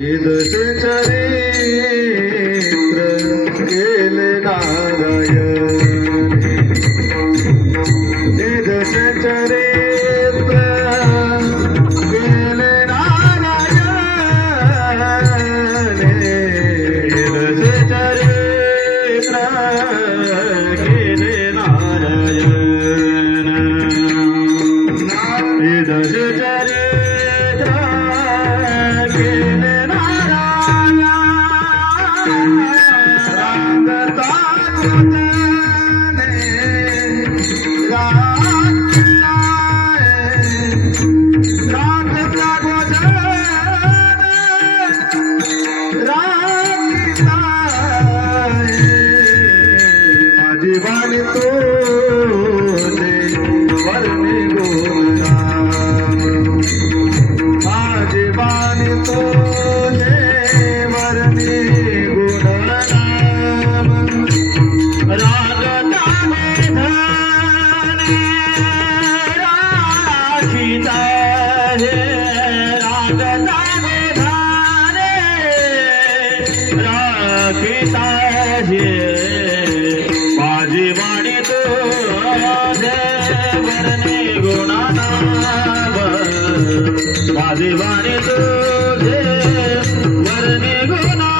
चरित्र केले नारायण चरित्र केले नारायण चरित्र केले नारायण चरित्र केले जीवानी तो वरनी गुणा जीवानी तो वरनी गुणा राग दाने धने राखीता है राग दाने धने राखीता है जीवानी तो वरनी गुणा जीवानी तो वरनी गुणा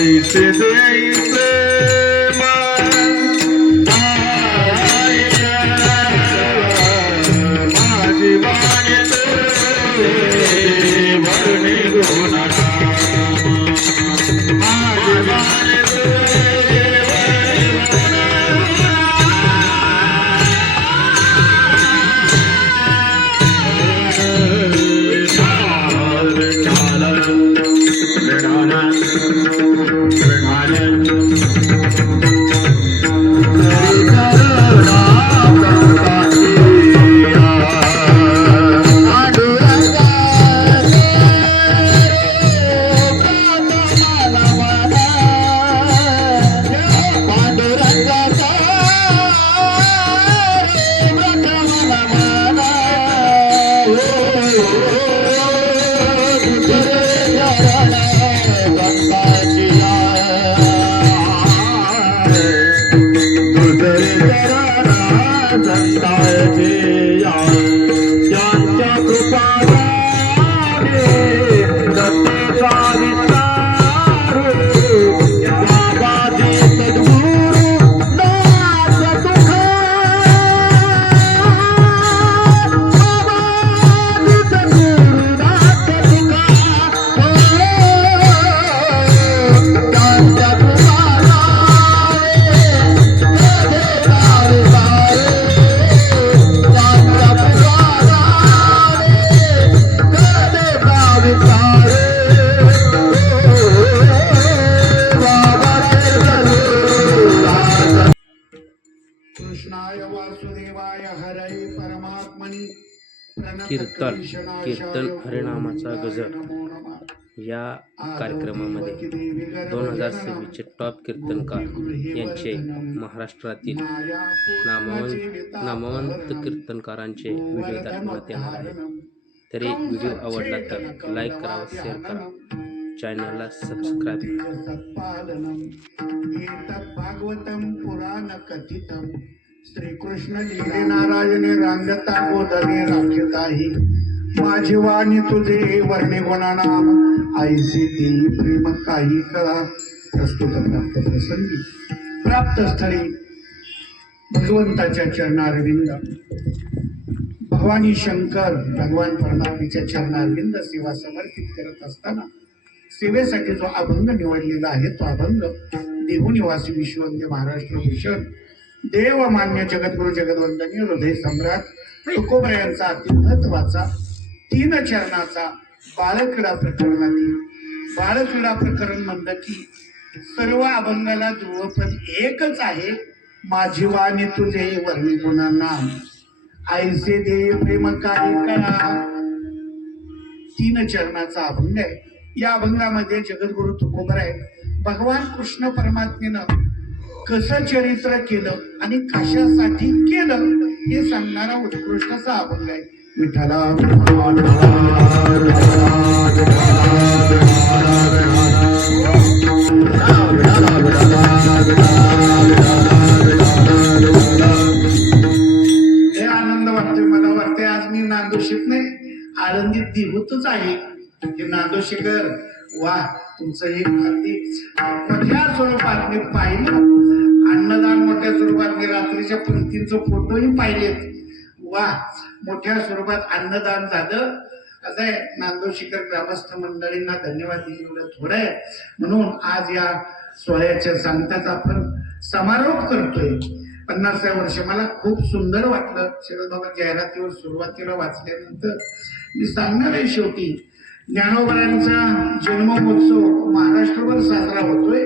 ऐसे दे प्रेम कृष्णाय वासुदेवाय हरये परमात्मनि कीर्तन हरिनामाचा गजर या कार्यक्रमामध्ये 2026चे टॉप कीर्तनकार यांचे महाराष्ट्रातील नामवंत कीर्तनकारांचे व्हिडिओ दाखवण्यात येणार आहेत. तरी व्हिडिओ आवडला तर लाईक करा व शेअर करा, चॅनलला सबस्क्राईब करा. भागवतम पुराण कथितम श्रीकृष्ण लीले नारायणे रांगता बोधने राखताही माझी वाणी तुझे वर्णे गुणनाम ऐसी ती प्रेम काही कळा. प्रस्तुत प्राप्त प्रसंगी प्राप्त स्थळी भगवंताच्या चरणारविंद भवानी शंकर भगवान परमात्म्याच्या चरणारविंद सेवा समर्पित करत असताना सेवेसाठी जो अभंग निवडलेला आहे तो अभंग देहूनिवासी विश्ववंद्य महाराष्ट्र भूषण देव मान्य जगद्गुरु जगदवंदनीय हृदय सम्राट तुकोबरा यांचा अति महत्वाचा 3 चरणाचा बालक्रीडा प्रकरणातील बालक्रीडा प्रकरण म्हणलं की सर्व अभंगाला ध्रुवपद एकच आहे. माझी वाणी तुझे वर्णी गुणा नाम ऐसे दे प्रेम काय कळा. 3 चरणाचा अभंग आहे. या अभंगामध्ये जगद्गुरु तुकोबरा आहे भगवान कृष्ण परमात्मेनं कसं चरित्र केलं आणि कशासाठी केलं हे सांगणारा उत्कृष्टचा अभंग आहे. विठ्ठला हे आनंद वाटतोय. मला वाटतंय आज मी नांदोशीत नाही आळंदीत दिहूतच आहे. हे नांदोशीकर वा तुमचं हे अगदी मोठ्या स्वरूपात मी पाहिलं. अन्नदान मोठ्या स्वरूपात मी रात्रीच्या पंक्तींचे फोटोही पाहिलेत. वा मोठ्या स्वरूपात अन्नदान झालं. असं आहे नांदोशीकर ग्रामस्थ मंडळींना धन्यवाद दिले एवढं थोडं आहे. म्हणून आज या सोहळ्याच्या सांगताचा आपण समारोप करतोय. 50व्या वर्षी मला खूप सुंदर वाटलं. शरद बाबा जाहिरातीवर सुरुवातीला वाचल्यानंतर मी सांगणार आहे शेवटी ज्ञानोबांचा जन्म महोत्सव महाराष्ट्रभर साजरा होतोय.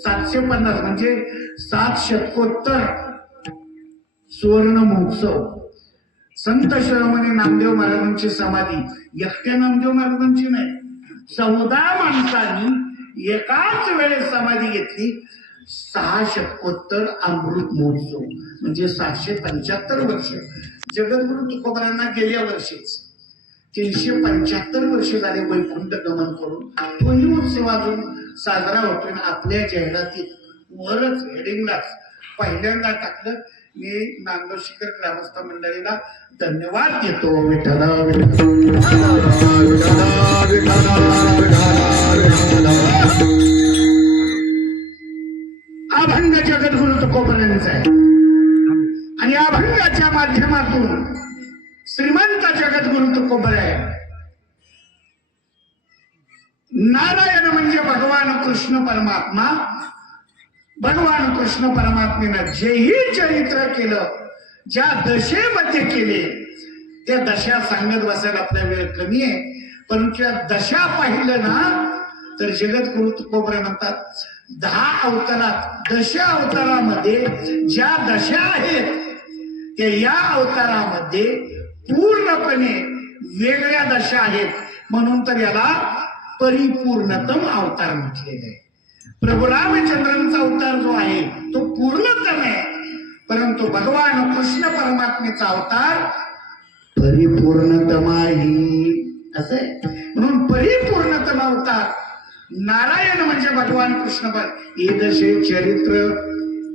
750 म्हणजे 7 शतकोत्तर सुवर्ण महोत्सव. संत शिरोमणी नामदेव महाराजांची समाधी एकट्या नामदेव महाराजांची नाही, 14 माणसांनी एकाच वेळेस समाधी घेतली. 6 शतकोत्तर अमृत महोत्सव म्हणजे 775 वर्ष. जगद्गुरु तुकोबरांना गेल्या वर्षीच 375 वर्ष झाले वैकुंठ गमन करून. तोही उत्सव अजून साजरा होतोय. आपल्या जाहिरातीत वरच हेडिंगलाच पहिल्यांदा टाकलं. मी नांदोशीकर ग्रामस्थ मंडळीला धन्यवाद देतो. विठ्ठला अभंग जगद्गुरु तुकोबरांचा आहे आणि अभंगाच्या माध्यमातून श्रीमंत जगद्गुरु तुकोबर आहे. नारायण म्हणजे भगवान कृष्ण परमात्मा. भगवान कृष्ण परमात्मेनं जेही चरित्र केलं, ज्या दशेमध्ये केले त्या दशा सांगत बसायला आपला वेळ कमी आहे. परंतु त्या दशा पाहिलं ना तर जगद्गुरु तुकोबरा म्हणतात 10 अवतारात 10 अवतारामध्ये ज्या दशा आहेत त्या या अवतारामध्ये पूर्णपणे वेगळ्या दशा आहेत. म्हणून तर याला परिपूर्णतम अवतार म्हटलेले आहे. प्रभू रामचंद्रांचा अवतार जो आहे तो पूर्णतम आहे. परंतु भगवान कृष्ण परमात्मेचा अवतार परिपूर्णतम आहे. असं आहे. म्हणून परिपूर्णतम अवतार नारायण म्हणजे भगवान कृष्ण. हे दशे चरित्र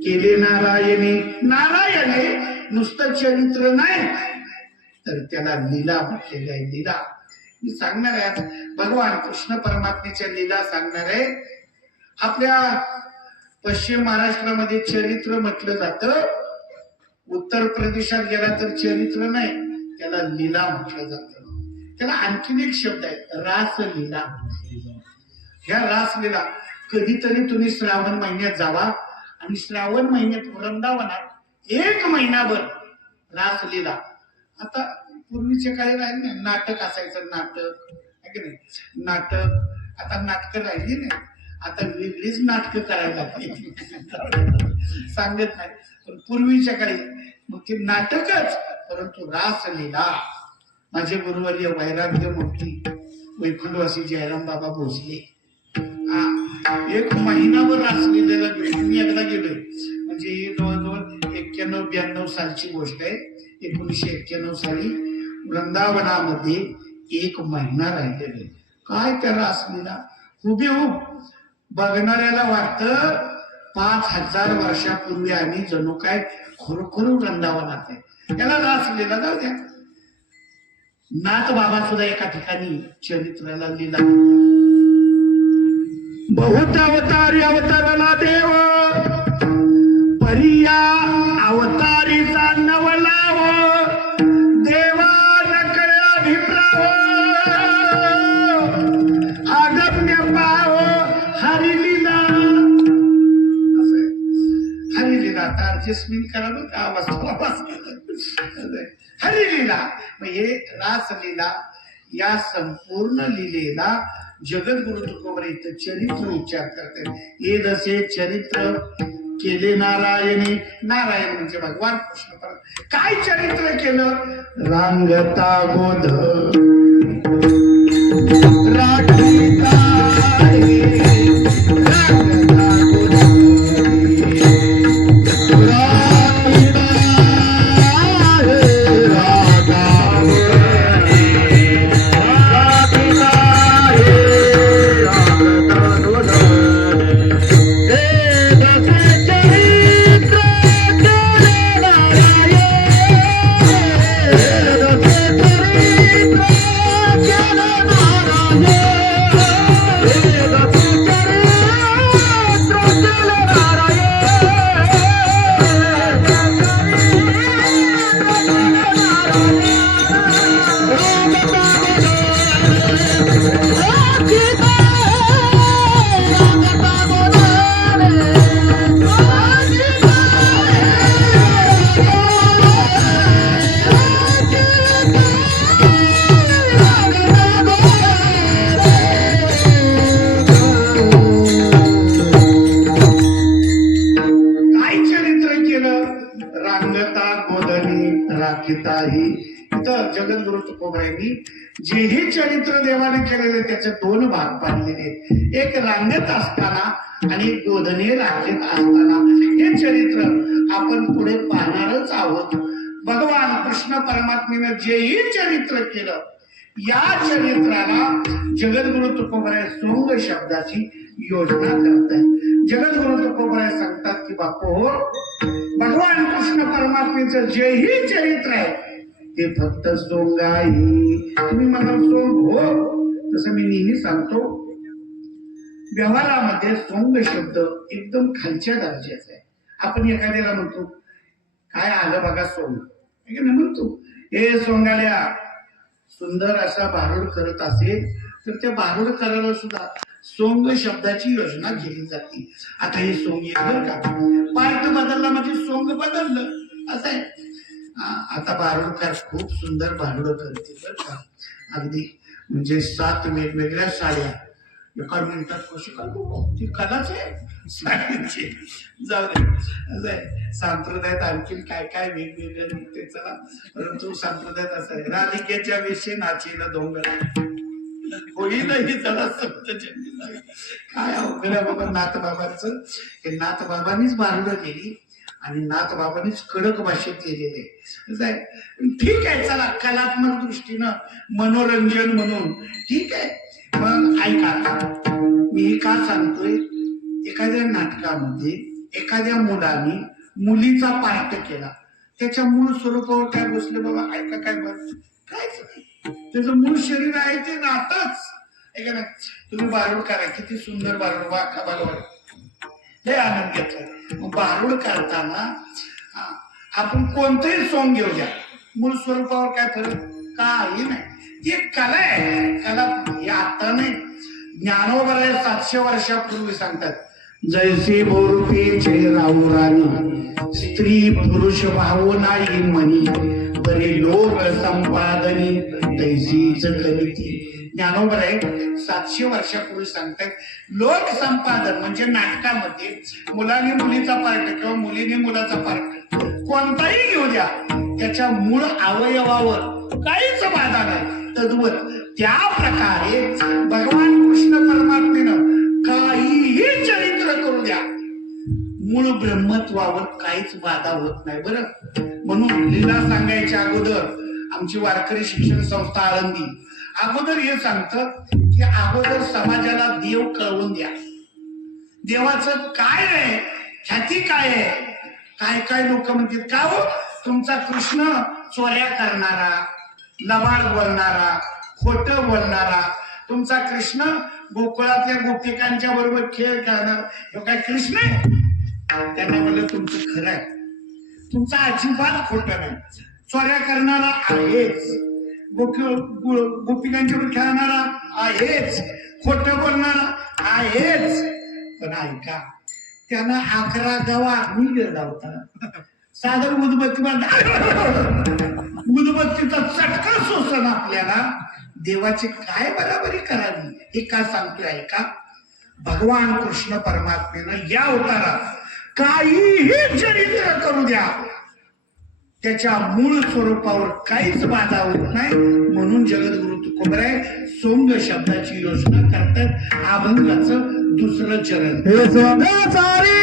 केले नारायणे. नारायणे नुसतं चरित्र नाही तर त्याला लीला म्हटलेली आहे. लीला मी सांगणार आहे. भगवान कृष्ण परमात्मेच्या लीला सांगणार आहे. आपल्या पश्चिम महाराष्ट्रामध्ये चरित्र म्हटलं जातं. उत्तर प्रदेशात गेला तर चरित्र नाही, त्याला लीला म्हटलं जातं. त्याला आणखीन एक शब्द आहे रासलीला. ह्या रासलीला कधीतरी तुम्ही श्रावण महिन्यात जावा आणि श्रावण महिन्यात वृंदावनात 1 महिनाभर रासलीला. आता पूर्वीच्या काळी राहिले नाही, नाटक असायचं. नाटक आहे की नाही, नाटक आता नाटकं राहिली नाही. आता वेगळीच नाटकं करायला लागली. सांगत नाही पण पूर्वीच्या काळी मग ते नाटकच, परंतु रासलीला माझे गुरुवर्य वैराग्य मोठी वैकुंठवासी जयराम बाबा भोसले एक महिनाभर रासलीलेला मी एकदा गेलोय. म्हणजे ही जवळजवळ 91-92 सालची गोष्ट आहे. 1991 साली वृंदावनामध्ये एक महिना राहिलेले. काय त्या रासलीला हुबेहूब बघणाऱ्याला वाटतं 5000 वर्षापूर्वी आम्ही जणू काय खरोखर वृंदावनात आहे. त्याला रासलीला जाऊ द्या. नाथ बाबा सुद्धा एका ठिकाणी चरित्राला लिहिला, बहुत अवतारी अवताराला देव परिया अवतारीचा नवलाव देवा नकळ्या भिप्राव आगम्य पाव हरिलीला. हरिलीला आता ऍडजस्टमेंट करा बरं का आवाज. हरिलीला मग हे रासलीला या संपूर्ण लीलेला जगद्गुरु तुकोबरा इथं चरित्र उच्चार करतात. हे जसे चरित्र केले नारायणी, नारायण म्हणजे भगवान कृष्ण. काय चरित्र केलं? रांगता गोध राखीता रांगता गोध जगद्गुरु तुकोबरायांनी जेही चरित्र देवाने केलेले त्याचे 2 भाग पाडलेले, एक रांगेत असताना आणि एक गोधने राखीत असताना. हे चरित्र आपण पुढे पाहणारच आहोत. भगवान कृष्ण परमात्मेनं जेही चरित्र केलं या चरित्राला जगद्गुरु तुकोबराय सोंग शब्दाची योजना करतात. जगद्गुरु तुकोबराय सांगतात की बापू हो, भगवान कृष्ण परमात्मेचं जेही चरित्र आहे ते फक्त सोंग आहे. तुम्ही मला सोंग हो, तसं मी नेहमी सांगतो व्यवहारामध्ये सोंग शब्द एकदम खालच्या दर्जाचा आहे. आपण एखाद्याला म्हणतो काय आलं बघा सोंग, म्हणतो हे सोंगाल्या सुंदर असा भारूड करत असेल तर त्या भारूड करायला सुद्धा सोंग शब्दाची योजना केली जाते. आता हे सोंग येतं का, पार्ट बदलला म्हणजे सोंग बदललं असं आहे. आता भारूडकार खूप सुंदर भारूड करते बरं का, अगदी म्हणजे 7 वेगवेगळ्या साड्या एका मिनिटात कशी काढू, ती कलाच आहे साडीची. जाऊ दे, संप्रदायात आणखीन काय काय वेगवेगळं निघते चला. परंतु संप्रदायात असं आहे, राधिकेच्या वेशी नाचीला डोंगर होईलही चला सप्त चंडी. काय अवघड आहे बाबा नाथ बाबांचं. हे नाथ बाबांनीच भारूड केली आणि नाथ बाबांनीच कडक भाषेत लिहिलेले. ठीक आहे चला, कलात्मक दृष्टीनं मनोरंजन म्हणून ठीक आहे. मग ऐका, मी का सांगतोय, एखाद्या नाटकामध्ये एखाद्या मुलाने मुलीचा पार्ट केला, त्याच्या मूळ स्वरूपावर काय बसले बाबा, ऐका काय बस काय त्याचं मूळ शरीर आहे ते राहतच. ऐका ना, तुम्ही भारूड करा, किती सुंदर भारूड, वाखा भारूड, हे आनंद घेतला. मग भारूड करताना आपण कोणतंही सोंग घेऊ द्या, मूळ स्वरूपावर काय फरक काही नाही. ती एक कला आहे. कला हे आता नाही, ज्ञानोबराय 700 वर्षापूर्वी सांगतात, जैसे मूर्तीचे राहुराणी स्त्री पुरुष भाव नाही म्हणी, बरे लोक संपादनी तैसीच करीती ज्ञानोबर आहे 700 वर्षापूर्वी सांगतात लोकसंपादन म्हणजे नाटकामध्ये मुलाने मुलीचा पार्ट किंवा मुलीने मुलाचा पार्ट कोणताही घेऊ द्या त्याच्या मूळ अवयवावर काहीच बाधा नाही तद्वत त्या प्रकारे भगवान कृष्ण परमात्मेनं काहीही चरित्र करू द्या मूळ ब्रह्मत्वावर काहीच बाधा होत नाही बरं. म्हणून लीला सांगायच्या अगोदर आमची वारकरी शिक्षण संस्था आळंदी अगोदर हे सांगतं की अगोदर समाजाला देव कळवून द्या. देवाचं काय आहे ख्याती काय आहे. काय काय लोक म्हणतात का हो तुमचा कृष्ण चोऱ्या करणारा लबाड बोलणारा खोटं बोलणारा तुमचा कृष्ण गोकुळातल्या गोपिकांच्या बरोबर खेळ करणार हे काय कृष्ण आहे. त्यांना म्हणलं तुमचं खरं आहे तुमचा अजिबात खोटं नाही. चोऱ्या करणारा आहेच गोपिकांच्या बरोबर खेळणारा आहेच खोटं बोलणारा आहेच. पण ऐका त्यांना 11 गावा मी गेला होता साधं उदबत्ती उदबत्तीचा चटका सोसन आपल्याला देवाची काय बराबरी करावी हे का सांगतोय ऐका. भगवान कृष्ण परमात्मेनं या अवतारात काहीही चरित्र करू द्या त्याच्या मूळ स्वरूपावर काहीच बाधा होत नाही. म्हणून जगद्गुरु तुकोबराय सोंग शब्दाची योजना करतात अभंगाचं दुसरं चरण हे सोंग सारे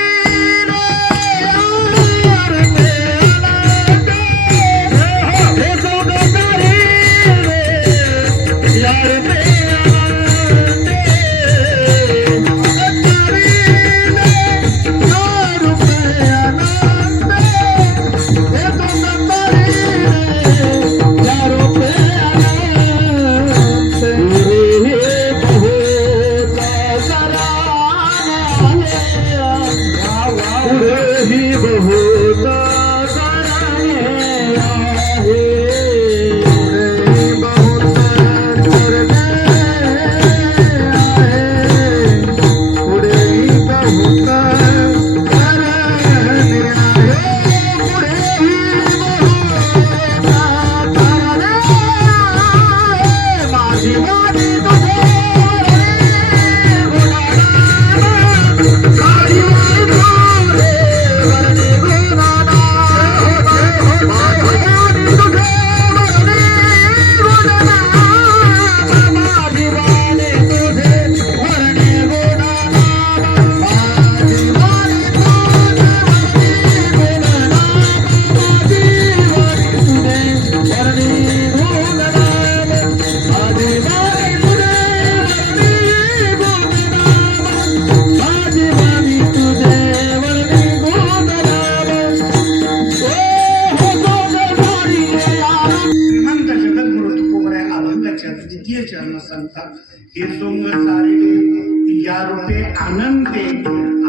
या रूपे अनंते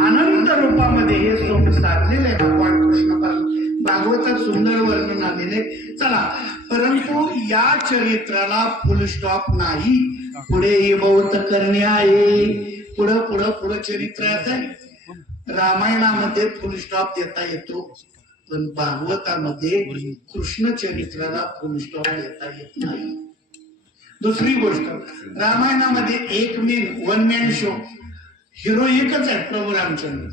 अनंत रूपामध्ये हे सोंग साधलेले आहे भगवान कृष्ण भागवतात सुंदर वर्णन आलेले. चला परंतु या चरित्राला फुल स्टॉप नाही पुढे हे बहुत करणे आहे. पुढं पुढं पुढं चरित्र आहे. रामायणामध्ये फुल स्टॉप देता येतो पण भागवतामध्ये कृष्ण चरित्राला फुल स्टॉप देता येत नाही. दुसरी गोष्ट रामायणामध्ये एक वन मॅन शो हिरो एकच आहे प्रभू रामचंद्र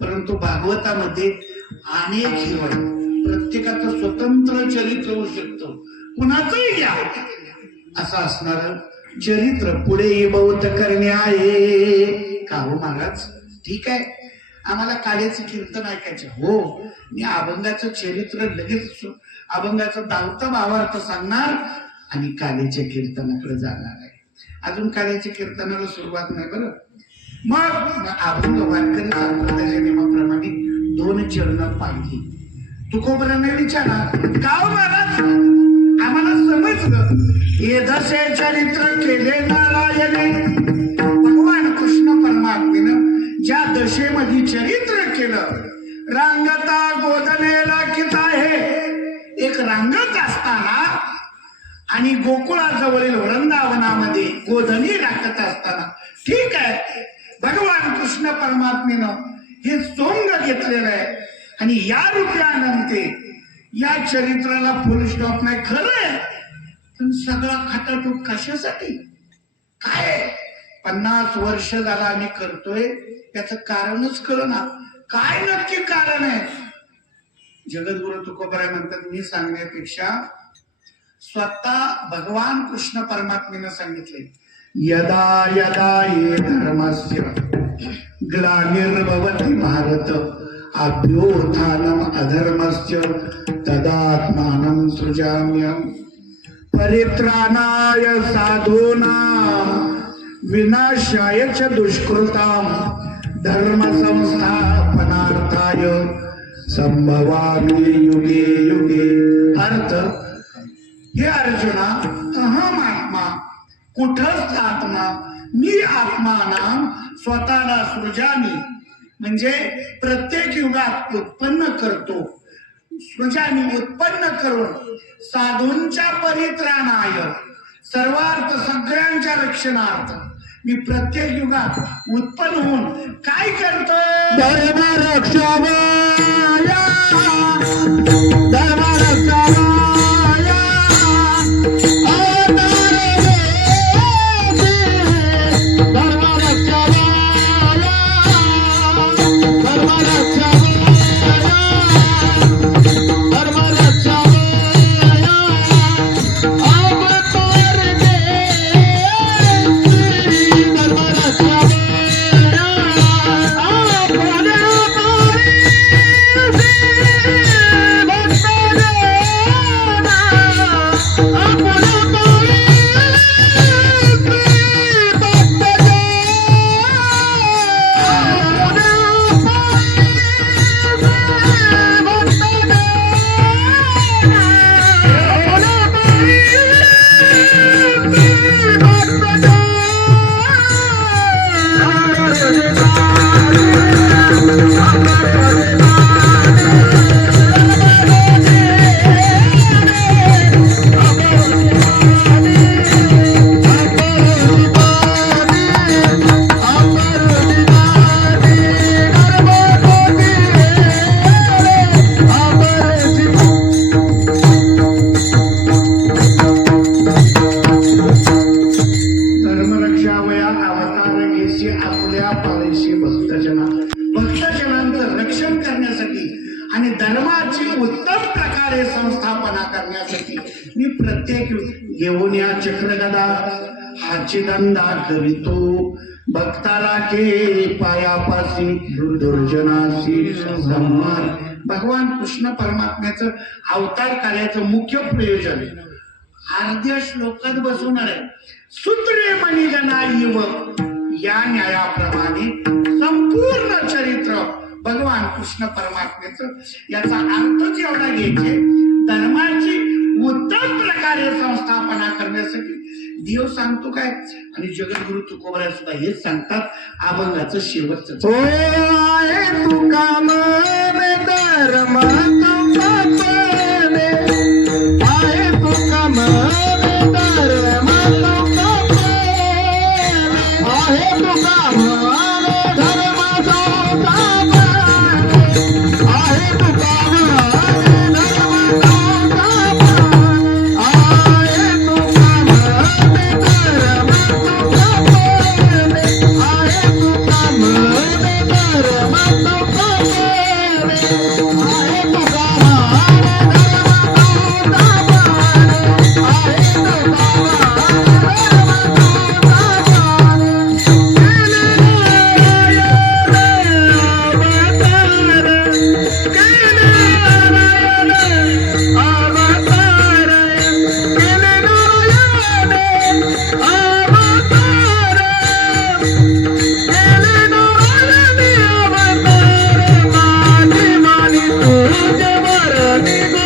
परंतु भागवतामध्ये अनेक हिरो आहेत. प्रत्येकाचं स्वतंत्र चरित्र होऊ शकतं कुणाचंही घ्या असं असणार चरित्र पुढे बहुत करणे आहे. का हो महाराज ठीक आहे आम्हाला काळ्याचं कीर्तन ऐकायचं हो मी अभंगाचं चरित्र लगेच अभंगाचं दावतं भावार्थ सांगणार आणि कालीच्या कीर्तनाकडे जाणार आहे. अजून कालीच्या कीर्तनाला सुरुवात नाही बरं. मग अभंग वारकरी संप्रदायाच्या नियमाप्रमाणे 2 चरण पाहिली. तुकोबराने विचारला गाव महाराज आम्हाला समजलं हे दशे चरित्र केले नारायणे. भगवान कृष्ण परमात्मेनं ज्या दशेमध्ये चरित्र केलं रांगता गोदनेला कित आहे. एक रांगत असताना आणि गोकुळाजवळील वृंदावनामध्ये गोधनी राखत असताना ठीक आहे भगवान कृष्ण परमात्मेनं हे सोंग घेतलेलं आहे आणि या रूपानंते या चरित्राला फुल स्टॉप नाही खरं आहे पण सगळा खटाटूप कशासाठी काय 50 वर्ष झाला आम्ही करतोय त्याचं कारणच कळना. काय नक्की कारण आहे? जगद्गुरु तुकोबराय म्हणतात, मी सांगण्यापेक्षा स्वतः भगवान कृष्ण परमात्मेनं सांगितले, यदा यदा ये धर्मस्य ग्लानिर्भवति भारत अभ्युत्थानम अधर्मस्य तदात्मानं सृजाम्यहम् परित्राणाय साधूनां विनाशाय च दुष्कृतां धर्म संस्थापनार्थाय संभवामि युगे युगे. अर्थ, हे अर्जुना, अहम आत्मा कुठंच आत्मा, मी आत्मानां स्वतःला सृजामी, म्हणजे प्रत्येक युगात उत्पन्न करतो. सृजामी उत्पन्न करून साधूंच्या परित्राणाय, सर्वार्थ सगळ्यांच्या रक्षणार्थ मी प्रत्येक युगात उत्पन्न होऊन काय करतो? धर्म रक्षावया, धर्म रक्षावया, धर्म रक्षावया, धर्म रक्षावया, धर्म रक्षावया, अवतार धर्म रक्षावया, आपल्या पाळीशी भक्तजनांचं रक्षण करण्यासाठी आणि धर्माची उत्तम प्रकारे संस्थापना करण्यासाठी मी प्रत्येक घेऊन या चक्रगदा हाची धंदा करीतो. भक्ताला के पायापासी दुर्जनाशी संहार. भगवान कृष्ण परमात्म्याचं अवतार कार्याचं मुख्य प्रयोजन अर्ध्या श्लोकात बसवणार आहे. सूत्रे मणिगणा युवक या न्यायाप्रमाणे संपूर्ण चरित्र भगवान कृष्ण परमात्म्याचं. याचा अर्थ एवढा घ्यायचे, धर्माची उत्तम प्रकारे संस्थापना करण्यासाठी देव सांगतो काय, आणि जगद्गुरु तुकोबराय सुद्धा हेच सांगतात. अभंगाचं शेवटचं, ओ आहे तुका मने धर्म संस्थापने, आहे तुका मने धर्म संस्थापने, आहे तुका मने धर्म संस्थापने, आहे तुका मने धर्म संस्थापने, आहे तुका मने धर्म संस्थापने, आहे तुका मने धर्म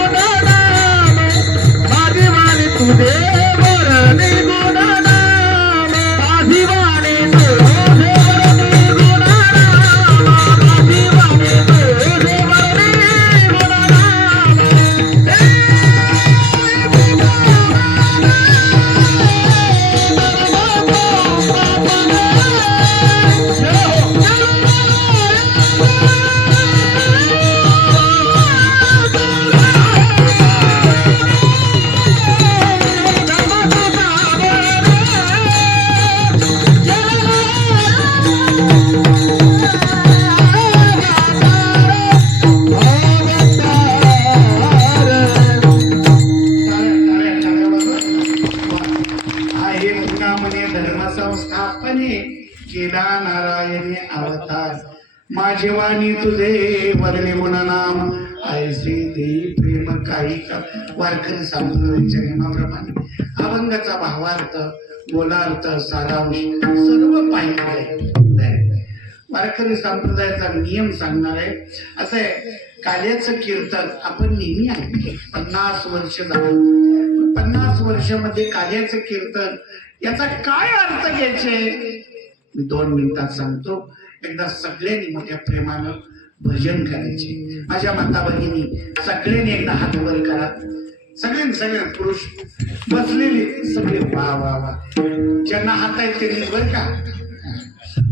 माझे वाणी तुझे वर्णे नाम ऐसे देई प्रेम काही का. वारकरी सांप्रदायाच्या नियमाप्रमाणे अभंगाचा भावार्थ, बोलार्थ, सारांश सर्व पाहिजे आहे. वारकरी संप्रदायाचा नियम सांगणार आहे. असं आहे, काल्याचं कीर्तन आपण नेहमी ऐकले. 50 वर्ष झालं. 50 वर्षामध्ये काल्याचं कीर्तन याचा काय अर्थ घ्यायचे मी 2 मिनिटात सांगतो. एकदा सगळ्यांनी मोठ्या प्रेमानं भजन करायचे. माझ्या माता भगिनी सगळ्यांनी एकदा हात वर करा. सगळे पुरुष बसलेले सगळे वा वा वा. ज्यांना हात आहेत त्यांनी बर का.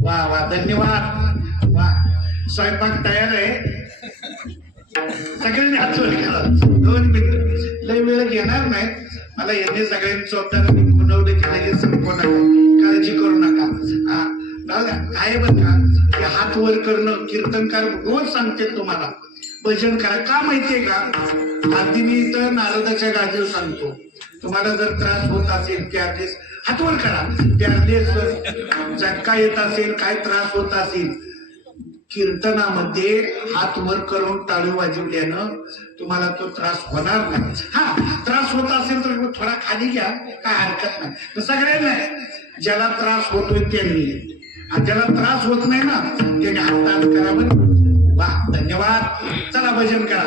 वा वा, धन्यवाद. वा, स्वयंपाक तयार आहे. सगळ्यांनी हात वर करा. 2 मिनिट लय वेळ घेणार नाही. मला यांनी सगळ्यांनी स्वतःला मी खुणवले की लगेच संपू नका, काळजी करू नका. काय बरं का, हे हात वर करणं कीर्तनकार रोज सांगते तुम्हाला. भजन करा. का माहितीये का, आधी मी इथं नारदाच्या गादीवर सांगतो. तुम्हाला जर त्रास होत असेल त्यावेळेस हात वर करा. त्यावेळेस झटका येत असेल, काय त्रास होत असेल, कीर्तनामध्ये हात वर करून टाळू वाजवल्यानं तुम्हाला तो त्रास होणार नाही. हा, त्रास होत असेल तर थोडा खाली घ्या, काय हरकत नाही. तर सगळ्यांना ज्याला त्रास होतोय त्यांनी, ज्याला त्रास होत नाही ना त्याने हातात करा बरं. वा, धन्यवाद. चला भजन करा.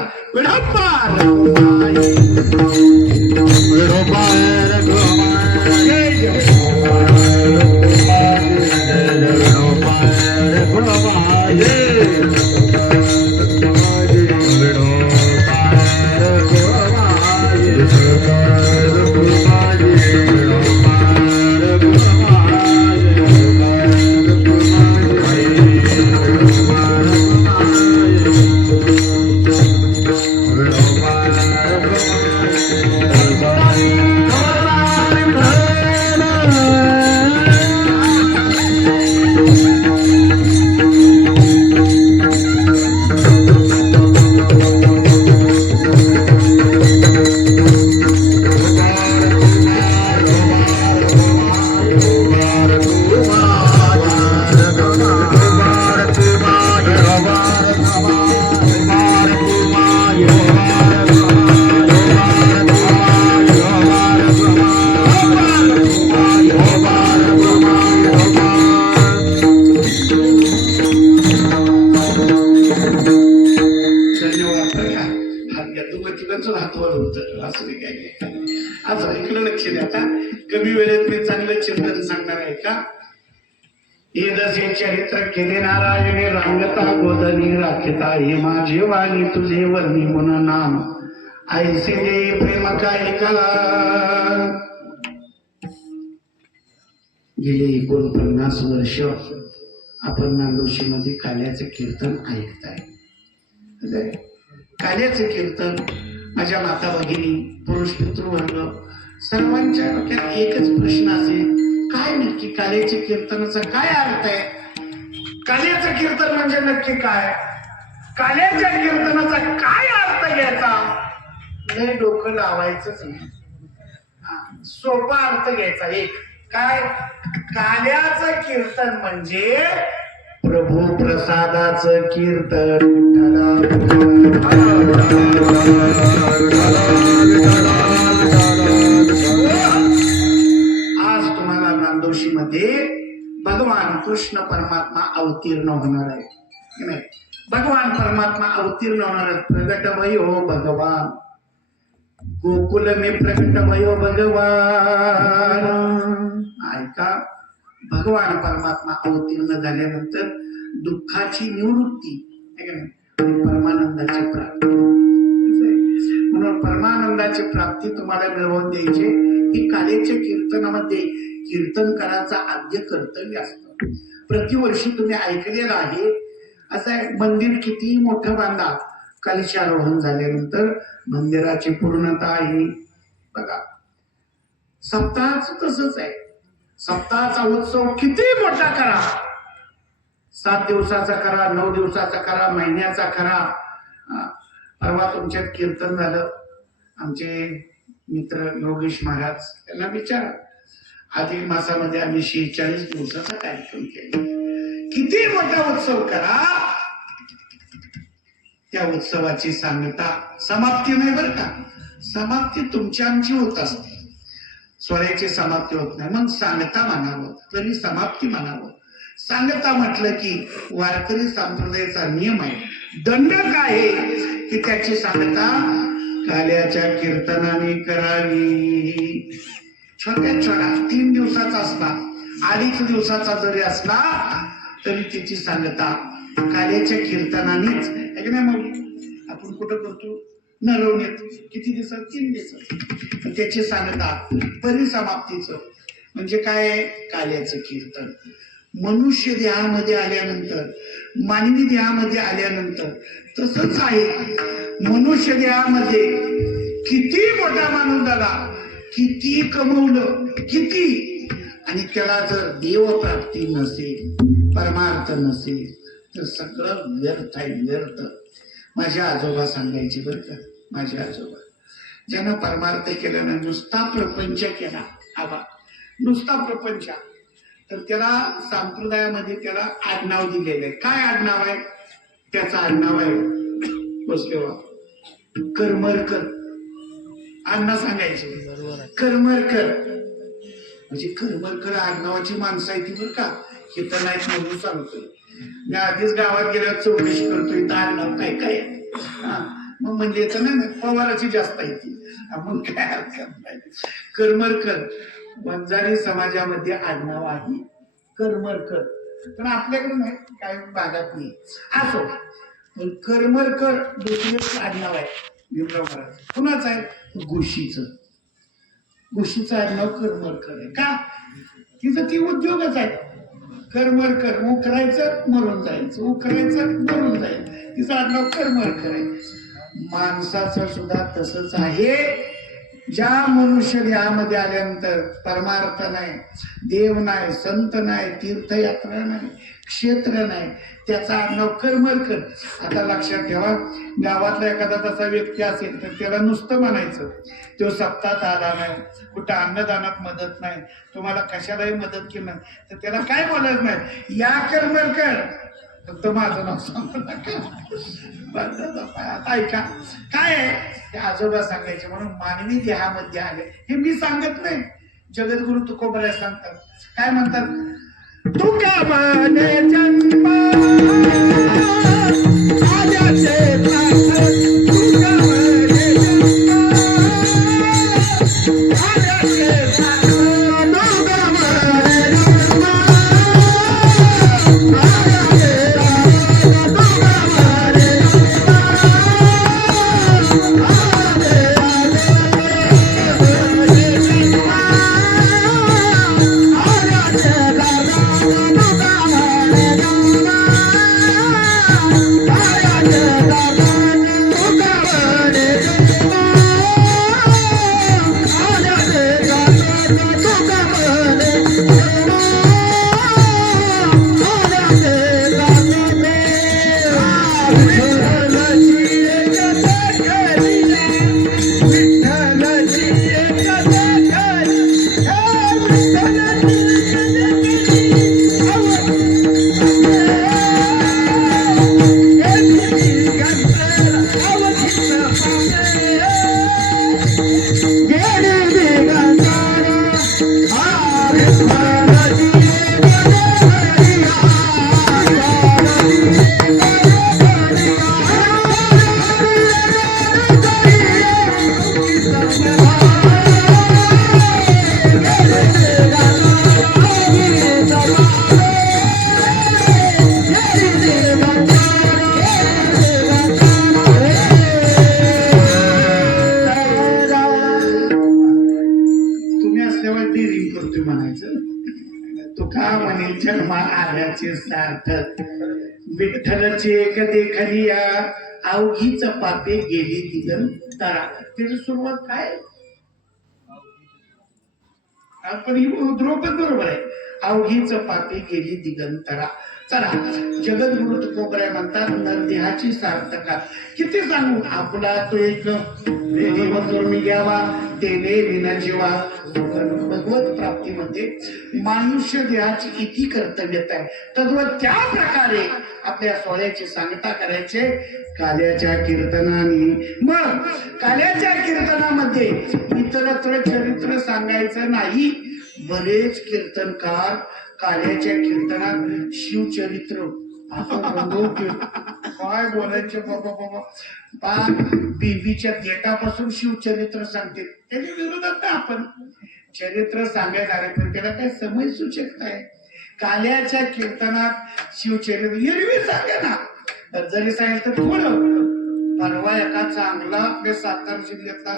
असं इकडे लक्ष द्या. आता कमी वेळेत मी चांगलं चिंतन सांगणार आहे का. हे जसे चरित्र केले नारायणे रांगता गोदनी राखिता. हे माझे वाणी तुझे वर्णी म्हणून नाम ऐसे दे प्रेम काय कला. गेली 49 वर्ष आपण नांदोशी मध्ये काल्याचे कीर्तन ऐकताय. काल्याचे कीर्तन माझ्या माता भगिनी, पुरुष पितृवर्ग सर्वांच्या डोक्यात एकच प्रश्न असेल, काय नक्की काल्याचे कीर्तनाचा काय अर्थ आहे. काल्याचं कीर्तन म्हणजे नक्की काय, काल्याच्या कीर्तनाचा काय अर्थ घ्यायचा. लय डोकं लावायचंच नाही, सोपा अर्थ घ्यायचा. एक काय, काल्याचं कीर्तन म्हणजे प्रभू प्रसादाचं कीर्तन. आज तुम्हाला नांदोशी मध्ये भगवान कृष्ण परमात्मा अवतीर्ण होणार आहे. भगवान परमात्मा अवतीर्ण होणार आहे. प्रगटमयो भगवान गोकुल में प्रगटमयो भगवान. ऐका, भगवान परमात्मा अवतीर्ण झाल्यानंतर दुःखाची निवृत्ती, परमानंदाची प्राप्ती. म्हणून परमानंदाची प्राप्ती तुम्हाला मिळवून द्यायची ही काल्याच्या कीर्तनामध्ये कीर्तनकाराचा आद्य कर्तव्य असतं. प्रतिवर्षी तुम्ही ऐकलेलं आहे. असं आहे, मंदिर किती मोठं बांधा, कलशारोहण झाल्यानंतर मंदिराची पूर्णता आहे. बघा, सप्ताहाच तसंच आहे. सप्ताहाचा उत्सव किती मोठा करा, 7 दिवसाचा करा, 9 दिवसाचा करा, महिन्याचा करा. परवा तुमच्यात कीर्तन झालं. आमचे मित्र योगेश महाराज, त्यांना विचारा, अधिक मासामध्ये आम्ही 46 दिवसाचा कार्यक्रम केला. किती मोठा उत्सव करा, त्या उत्सवाची सांगता समाप्ती नाही बरं का, समाप्ती तुमची आमची होत असते, स्वराची समाप्ती होत नाही. मग सांगता म्हणावं तरी समाप्ती म्हणावं. सांगता म्हटलं की वारकरी संप्रदायाचा नियम आहे, दंड काय आहे की त्याची सांगता काल्याच्या कीर्तनाने करावी. छोट्या छोट्या 3 दिवसाचा असला, 2.5 दिवसाचा जरी असला तरी त्याची सांगता काल्याच्या कीर्तनानेच आहे की नाही. मग आपण कुठं करतो नरवण्यात, किती दिवसात 3 दिवसात. त्याची सांगता परिसमाप्तीचं म्हणजे काय, काल्याचं कीर्तन. मनुष्य देहामध्ये आल्यानंतर, मानवी देहामध्ये आल्यानंतर तसंच आहे. मनुष्य देहामध्ये किती मोठा माणूस झाला, किती कमवलं, किती, आणि त्याला जर देवप्राप्ती नसेल, परमार्थ नसेल तर सगळं व्यर्थ आहे, व्यर्थ. माझ्या आजोबा सांगायचे बरं का, माझे आजोबा ज्यानं परमार्थ केला ना, नुसता प्रपंच केला, आबा नुसता प्रपंच, तर त्याला संप्रदायामध्ये त्याला आडनाव दिलेलं आहे. काय आडनाव आहे त्याचं? आडनाव आहे बसलेवा करमरकर. अण्णा सांगायचे करमरकर, म्हणजे करमरकर आडनावाची माणसं आहे ती बरं का, हे तर नाही म्हणून सांगतोय. मी आधीच गावात गेल्यावर चौकशी करतोय तर आडनाव काय काय. मग म्हणजे तर नाही, पवाराची जास्त आहे ती, मग काय हरकत नाही. करमरकर वंजारी समाजामध्ये आडनाव आहे करमरकर, पण आपल्याकडे नाही, काही भागात नाही. असो, पण करमरकर दुसरे आडनाव आहे भीमराव महाराज. कुणाचं आहे? घोशीचं. घोशीचं आडनाव करमरकर आहे का? तिचं ती उद्योगच आहे करमरकर. उकरायचं मरून जायचं, उकरायचं मरून जायचं, तिचं आडनाव करमरकर आहे. माणसाचं सुद्धा तसंच आहे. ज्या मनुष्य देहामध्ये आल्यानंतर परमार्थ नाही, देव नाही, संत नाही, तीर्थयात्रा नाही, क्षेत्र नाही, त्याचा आडनाव करमरकर. आता लक्षात ठेवा, गावातला एखादा तसा व्यक्ती असेल तर त्याला नुसतं म्हणायचं तो सप्ताहात आला नाही, कुठं अन्नदानात मदत नाही, तुम्हाला कशालाही मदत केली नाही, तर त्याला काय बोलायचं नाही, या करमरकर, फक्त माझं नाव सांगू नका. ऐका काय आहे ते आजोबा सांगायचे. म्हणून मानवी देहामध्ये आले, हे मी सांगत नाही, जगद्गुरु तुकोबराय सांगतात. काय म्हणतात? तुका म्हणे जन्म आल्याचे तास, तुका म्हणे जन्म आल्याचे तास, तुका म्हणे जन्म आल्याचे सार्थक. विठ्ठलचे एक देखलिया अवघीच पापे गेली दिगंतरा. त्याची सुरुवात काय? पण ही द्रौपद बरोबर आहे. अवघीच पापी गेली दिगंतरा. चला, जगद्गुरु तुकोबराय म्हणतात नरदेहाची सार्थका. किती सांगू आपला तो एक देव करून घ्यावा तेने विना जीवा. भगवत प्राप्तीमध्ये मनुष्य देहाची किती कर्तव्यता आहे. तद्वत त्या प्रकारे आपल्या सोहळ्याची सांगता करायचे काल्याच्या कीर्तनाने. मग काल्याच्या कीर्तनामध्ये इतरत्र चरित्र सांगायचं नाही. बरेच कीर्तनकार काल्याच्या कीर्तनात शिवचरित्र असं काय बोलायचे बाबा बाबा. बीबीच्या देटापासून शिवचरित्र सांगते. त्याच्या विरोधात नाही आपण. चरित्र सांगायचं आले पण त्याला काय समय सूचक आहे. काल्याच्या कीर्तनात शिवचरित्र एरवी सांगा ना. जरी सांगितलं तर थोडं. परवा एका चांगला आपल्या सातारा जिल्ह्यातला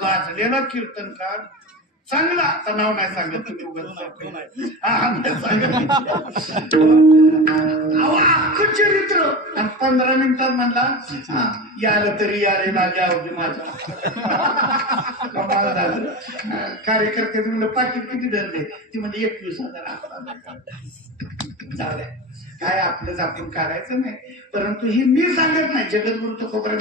गाजलेला कीर्तनकार, चांगला, आता नाव नाही सांगत तुम्ही अख्खं चरित्र आणि 15 मिनिटात म्हणला याला तरी यारे लागे अवघी माझ्या. कमाल झालं. कार्यकर्ते म्हणलं पाकिट किती धरले. ती म्हणजे 21,000. जाऊ द्या, काय आपलंच आपण काढायचं नाही. परंतु ही मी सांगत नाही, जगद्गुरु तुकोबराय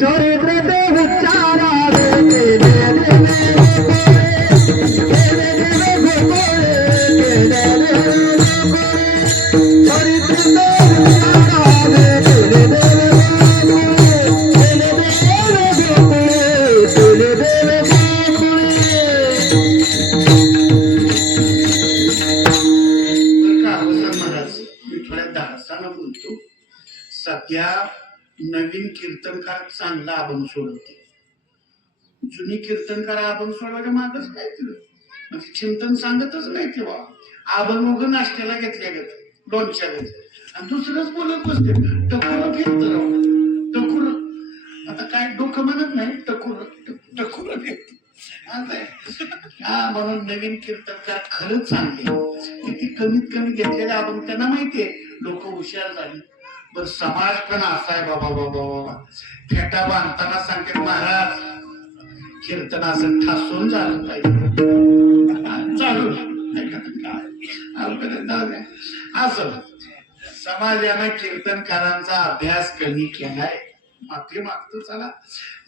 बोलतो. सध्या नवीन कीर्तनकार चांगला अभंग सोडवते. जुनी कीर्तनकार अभंग सोडवायच्या मागच काय केलं, चिंतन सांगतच नाही. तेव्हा अभंग उगं नाश्त्याला घेतल्या गेलं दोनच्या गत आणि दुसरंच बोलत बसते. टकुर फेकत राहू. टकुर आता काय डोकं म्हणत नाही. टकुर फेकत. म्हणून नवीन कीर्तनकार खरंच चांगले. किती कमीत कमी घेतलेले अभंग त्यांना माहितीये. लोक हुशार झाली. बर समाज पण असा आहे बाबा बाबा बाबा. फेटा बांधताना सांगते महाराज कीर्तन असं ठासून झालं पाहिजे. चालू असं समाजानं कीर्तनकारांचा अभ्यास कमी केलाय. माफी मागतो. चला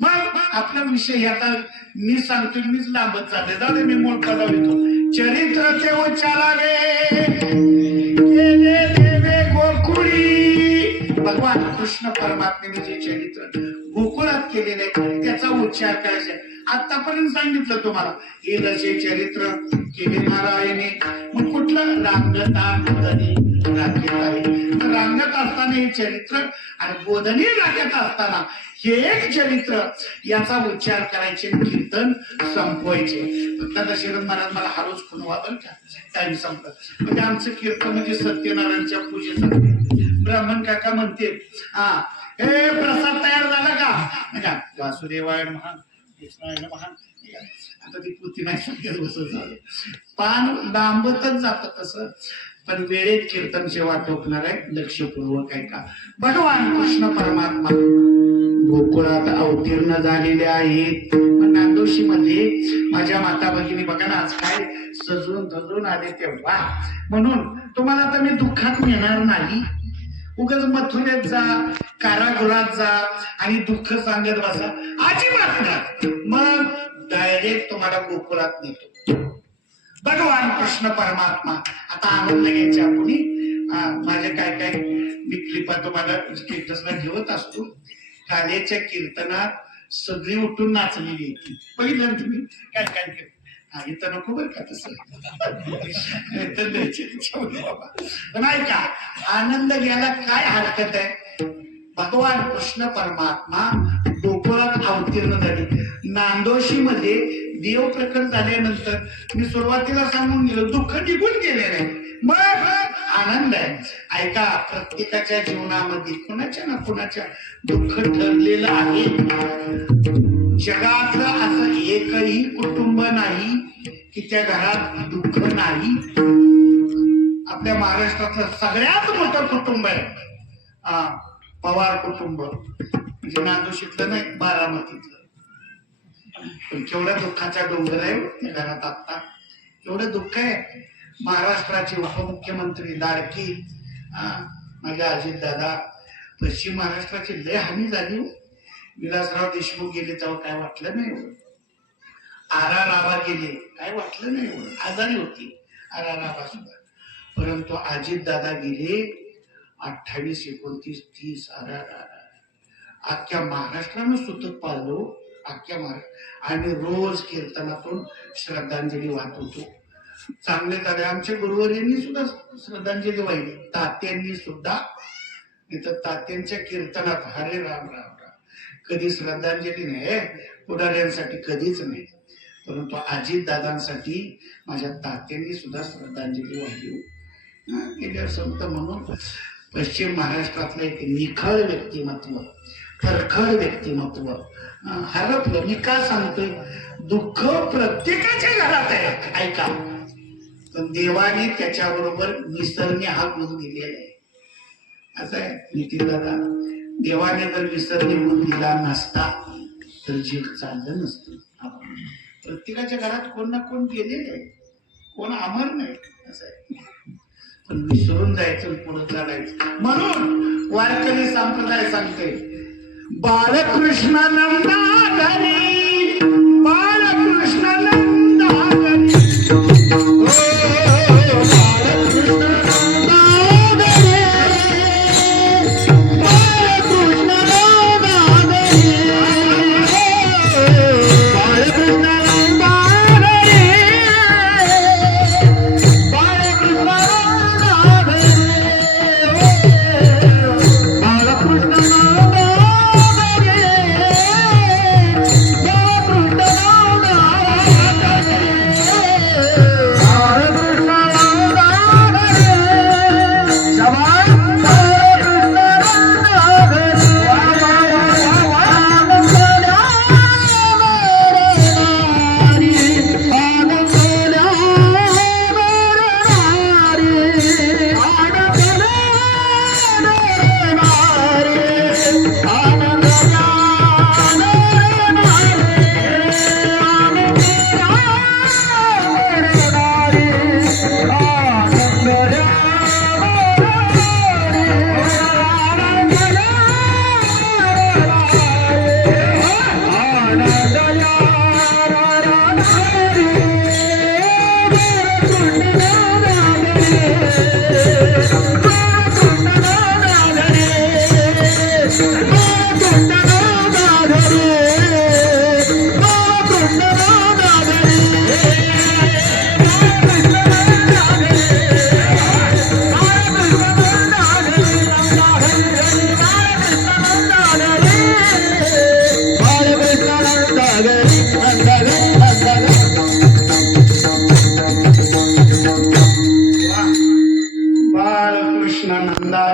मग आपला विषय आता मी सांगतो. मीच लांबत चालले. जाऊ दे, मी मूळ पदाव येतो. चरित्र ते उच्चारावे गोकुळी. भगवान कृष्ण परमात्म्याने जे चरित्र गोकुळात केलेले त्याचा उच्चार करायचा. आतापर्यंत सांगितलं तुम्हाला हे जसे चरित्र केले नारायणे. मग कुठलं रांगता बोधनी राखेत आहे. रांगत असताना हे चरित्र आणि बोधनी राखेत असताना हे एक चरित्र याचा उच्चार करायचे, कीर्तन संपवायचे. दशरथ महाराज मला हा रोज खुणवा बरं का, टाइम संपला. म्हणजे आमचं कीर्तन म्हणजे सत्यनारायणच्या पूजेचं. ब्राह्मण काका म्हणते हे प्रसाद तयार झाला का? वासुदेवायण महान कृष्णायण महान. आता ती पूर्ती नाही सगळ्यात बसत झालं. पान लांबतच जात तसं. पण वेळेत कीर्तन सेवा टोकणार आहे. लक्षपूर्वक आहे का. भगवान कृष्ण परमात्मा गोकुळात अवतीर्ण झालेले आहेत. नांदोशी मध्ये माझ्या माता भगिनी बघा ना आज काय सजून धजून आले तेव्हा. म्हणून तुम्हाला तर मी दुःखात नेणार नाही. उगाच मथुरेत जा, कारागृहात जा आणि दुःख सांगत बसा अजिबात नाही. मग डायरेक्ट तुम्हाला गोकुळात नेतो भगवान कृष्ण परमात्मा. आता आनंद घ्यायचे आपण. माझे काय काय मी क्लिपा तुम्हाला स्टेटसला ठेवत असतो. काल्याच्या कीर्तनात सगळी उठून नाचलेली होती. बघितलं ना तुम्ही काय काय केलं. इथं नको बरं का तसं. पण ऐका, आनंद घ्यायला काय हरकत आहे. भगवान कृष्ण परमात्मा गोकुळात अवतीर्ण झाले. नांदोशी मध्ये देव प्रकट झाल्यानंतर मी सुरुवातीला सांगून गेलो दुःख निघून गेले नाही. मग आनंद आहे. ऐका, प्रत्येकाच्या जीवनामध्ये कुणाच्या ना कुणाच्या दुःख ठरलेलं आहे. जगातलं असं एकही कुटुंब नाही की त्या घरात दुःख नाही. आपल्या महाराष्ट्रातलं सगळ्यात मोठं कुटुंब आहे पवार कुटुंब. म्हणजे नांदोशीतलं नाही, बारामतीतलं. पण केवढ्या दुःखाच्या डोंगर आहे त्या घरात. आता एवढं दुःख आहे. महाराष्ट्राचे उपमुख्यमंत्री लाडकी माझ्या अजित दादा, पश्चिम महाराष्ट्राची लय हानी झाली हो. विलासराव देशमुख गेले तेव्हा काय वाटलं नाही एवढं. आर.आर. आबा गेले काय वाटलं नाही एवढं. आजारी होती आर.आर. आबा सुद्धा. परंतु अजित दादा गेले 28, 29, 30 अख्ख्या महाराष्ट्रानं सुतक पाळलो. अख्ख्या महाराष्ट्र आणि रोज कीर्तनातून श्रद्धांजली वाहत होतो. चांगले झाले आमच्या गुरुवर्यांनी सुद्धा श्रद्धांजली वाहिली. तात्यांनी सुद्धा. इथं तात्यांच्या कीर्तनात हरे राम राम राम कधी श्रद्धांजली नाही. पुढाऱ्यांसाठी कधीच नाही. परंतु अजित दादांसाठी माझ्या तात्यांनी सुद्धा श्रद्धांजली वाहिली. गेल्या संत म्हणून पश्चिम महाराष्ट्रातलं एक निखळ व्यक्तिमत्व, परखड व्यक्तिमत्व हरपलं. मी का सांगतोय? दुःख प्रत्येकाच्या घरात आहे ऐका, पण देवाने त्याच्याबरोबर निसर्ग हा गुण दिलेला आहे. असं आहे नितीन दादा, देवाने जर निसर्ग गुण दिला नसता तर जग चाललं नसतं. प्रत्येकाच्या घरात कोण ना कोण गेलेले आहे, कोण अमर नाही. असं आहे, पण विसरून जायचं पुढे चालायचं. म्हणून वारकरी संप्रदाय सांगते बाळकृष्ण नंदा घरी, बाळकृष्ण नंदा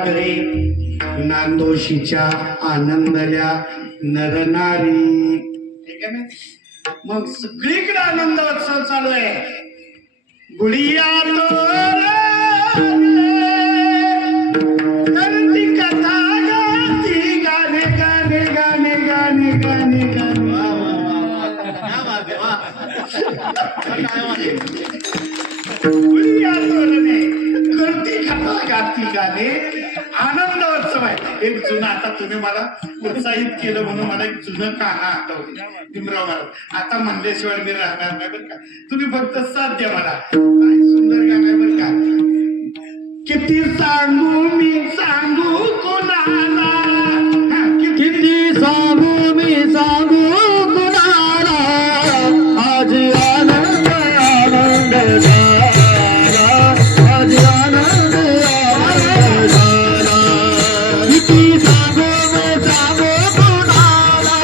घरी, नांदोशीच्या आनंदल्या नरनारी. ठीक आहे ना? मग सगळीकडे आनंद उत्सव चालू आहे. गुडिया करती कथा गाती गाणे गाणे गाणे गाणे गाणे गाणे. गुडिया तोरणे करती कथा गाती गाणे आनंद उत्सव आहे. एक जुनं आता तुम्ही मला उत्साहित केलं म्हणून मला एक जुनं गाणं आठवलं भीमराव महाराज. आता म्हणल्याशिवाय मी राहणार नाही बरं का. तुम्ही फक्त साथ द्या मला. सुंदर गाणं आहे बरं का. किती सांगू मी सांगू कोणाला, किती सांगू मी सांगू कोणाला, आज आनंद आनंद झाला, आज आनंद आनंद झाला. किती सांगू मी सांगू कोणाला,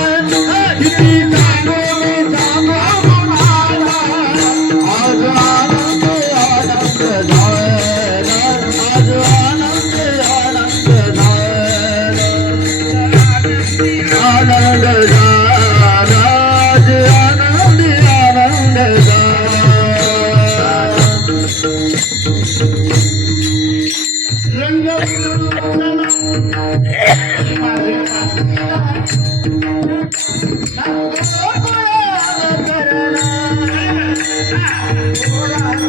किती सांगू मी सांगू कोणाला, आज आनंद आनंद झाला, आज आनंद आनंद झाला, आनंद झाला, आज आनंद आनंद झाला. रंग माझे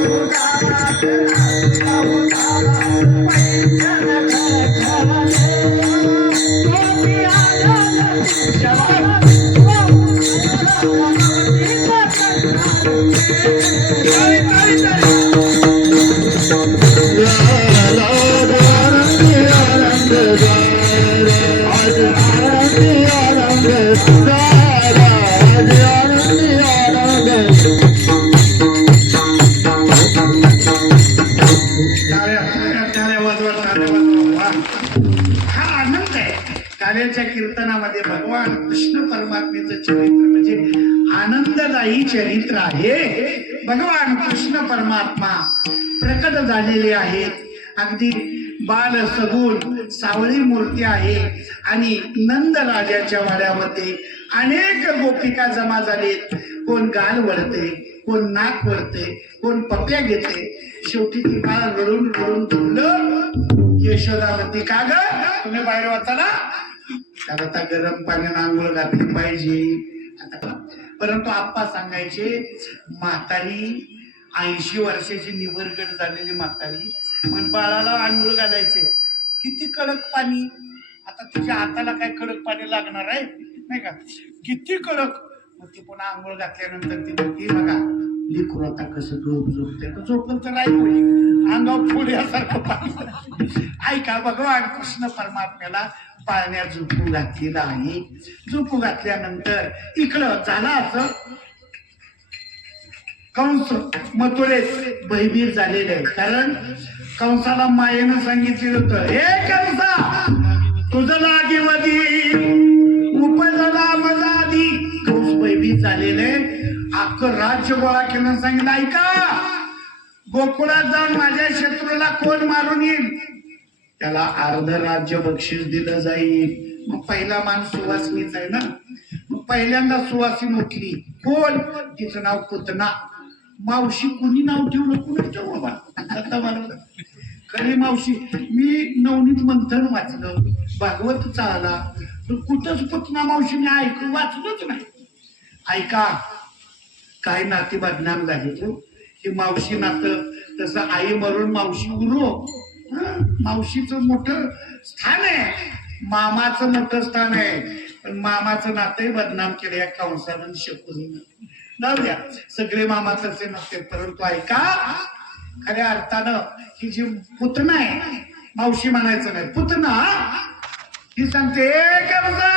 टाळ्या वाजवा, टाळ्या वाजवा. वा. हा आनंद आहे. टाळ्याच्या कीर्तनामध्ये भगवान कृष्ण परमात्मेचं चरित्र म्हणजे आनंददायी चरित्र आहे. भगवान कृष्ण परमात्मा प्रकट झालेले आहेत. अगदी बाल सगुण सावळी मूर्ती आहे आणि नंद राजाच्या वाड्यामध्ये अनेक गोपिका जमा झालेत. कोण गाल वळते, कोण नाक वळते, कोण पप्या घेते. शेवटी ती बाळ रडून रडून धुंड यशोदावती का ग तुम्ही बाहेर वाचाला त्याला आता गरम पाण्यानं आंघोळ घातली पाहिजे. आता परंतु आप्पा सांगायचे म्हातारी 80 वर्षाची निवर्गट झालेली म्हातारी मग बाळाला आंघोळ घालायचे. किती कडक पाणी. आता तुझ्या हाताला काय कडक पाणी लागणार आहे नाही का. किती कडक. मग ती पुन्हा आंघोळ घातल्यानंतर ती म्हणते बघा लेकरू आता कसं झोपते तर झोपल तर ऐकू अंगावर फुल्यासारखं पाणी. ऐका भगवान कृष्ण परमात्म्याला पाळण्यात झोपू घातलेला आहे. झोपू घातल्यानंतर इकडं झाला असं कंस मथुरेत भयभीत झालेले आहे. कारण कंसाला मायेनं सांगितलेलं होतं हे कंसा तुझं लागिवधी उपजला मजाधी. कंस भयभीत झालेले अख्खं राज्य गोळा केलं. सांगितलं ऐका गोकुळात जाऊन माझ्या शत्रूला कोण मारून येईल त्याला अर्ध राज्य बक्षीस दिलं जाईल. मग पहिला मान सुवासिनीच आहे ना. मग पहिल्यांदा सुवासिनी उठली. कोण तिचं नाव पुतना. मावशी कुणी नाव ठेवलं कुणी ठेवलं बाबा खरी मावशी. मी नवनीत मंथन वाचलं भागवत चालला तर कुठंच पुतना मावशीने ऐकून वाचलंच नाही. ऐका काय नाती बदनाम झाली तू. ही मावशी नातं तसं आई मरून मावशी उरो. मावशीचं मोठं स्थान आहे मामाचं मोठं स्थान आहे. पण मामाचं नातंही बदनाम केलं या कंसानं शकुनीनं. जाऊ द्या सगळे मामा तसे नसते. परंतु ऐका खऱ्या अर्थानं ही जी पुतना आहे मावशी म्हणायचं नाही पुतना ही सांगते कंसा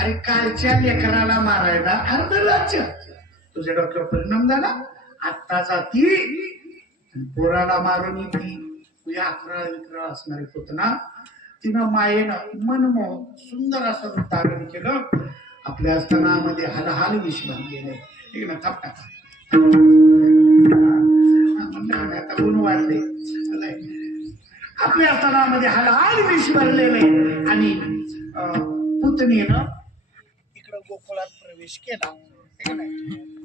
अरे कालच्या लेकराला मारायला अर्ध राज्य तुझ्या डोक्यावर परिणाम झाला. आत्ता जाती पोराला मारून येते. तुझ्या 11 असणारी पुतना तिनं मायेनं मनमोहन सुंदर असं रूप धारण केलं. आपल्या स्तनामध्ये हलहाल विष बांधलेलं आहे. ठीक ना थाप टाका आता ऊन वाढले. आपल्या स्तनामध्ये हलहाल विष भरलेले आणि पुतणीनं इकडं गोकुळात प्रवेश केला.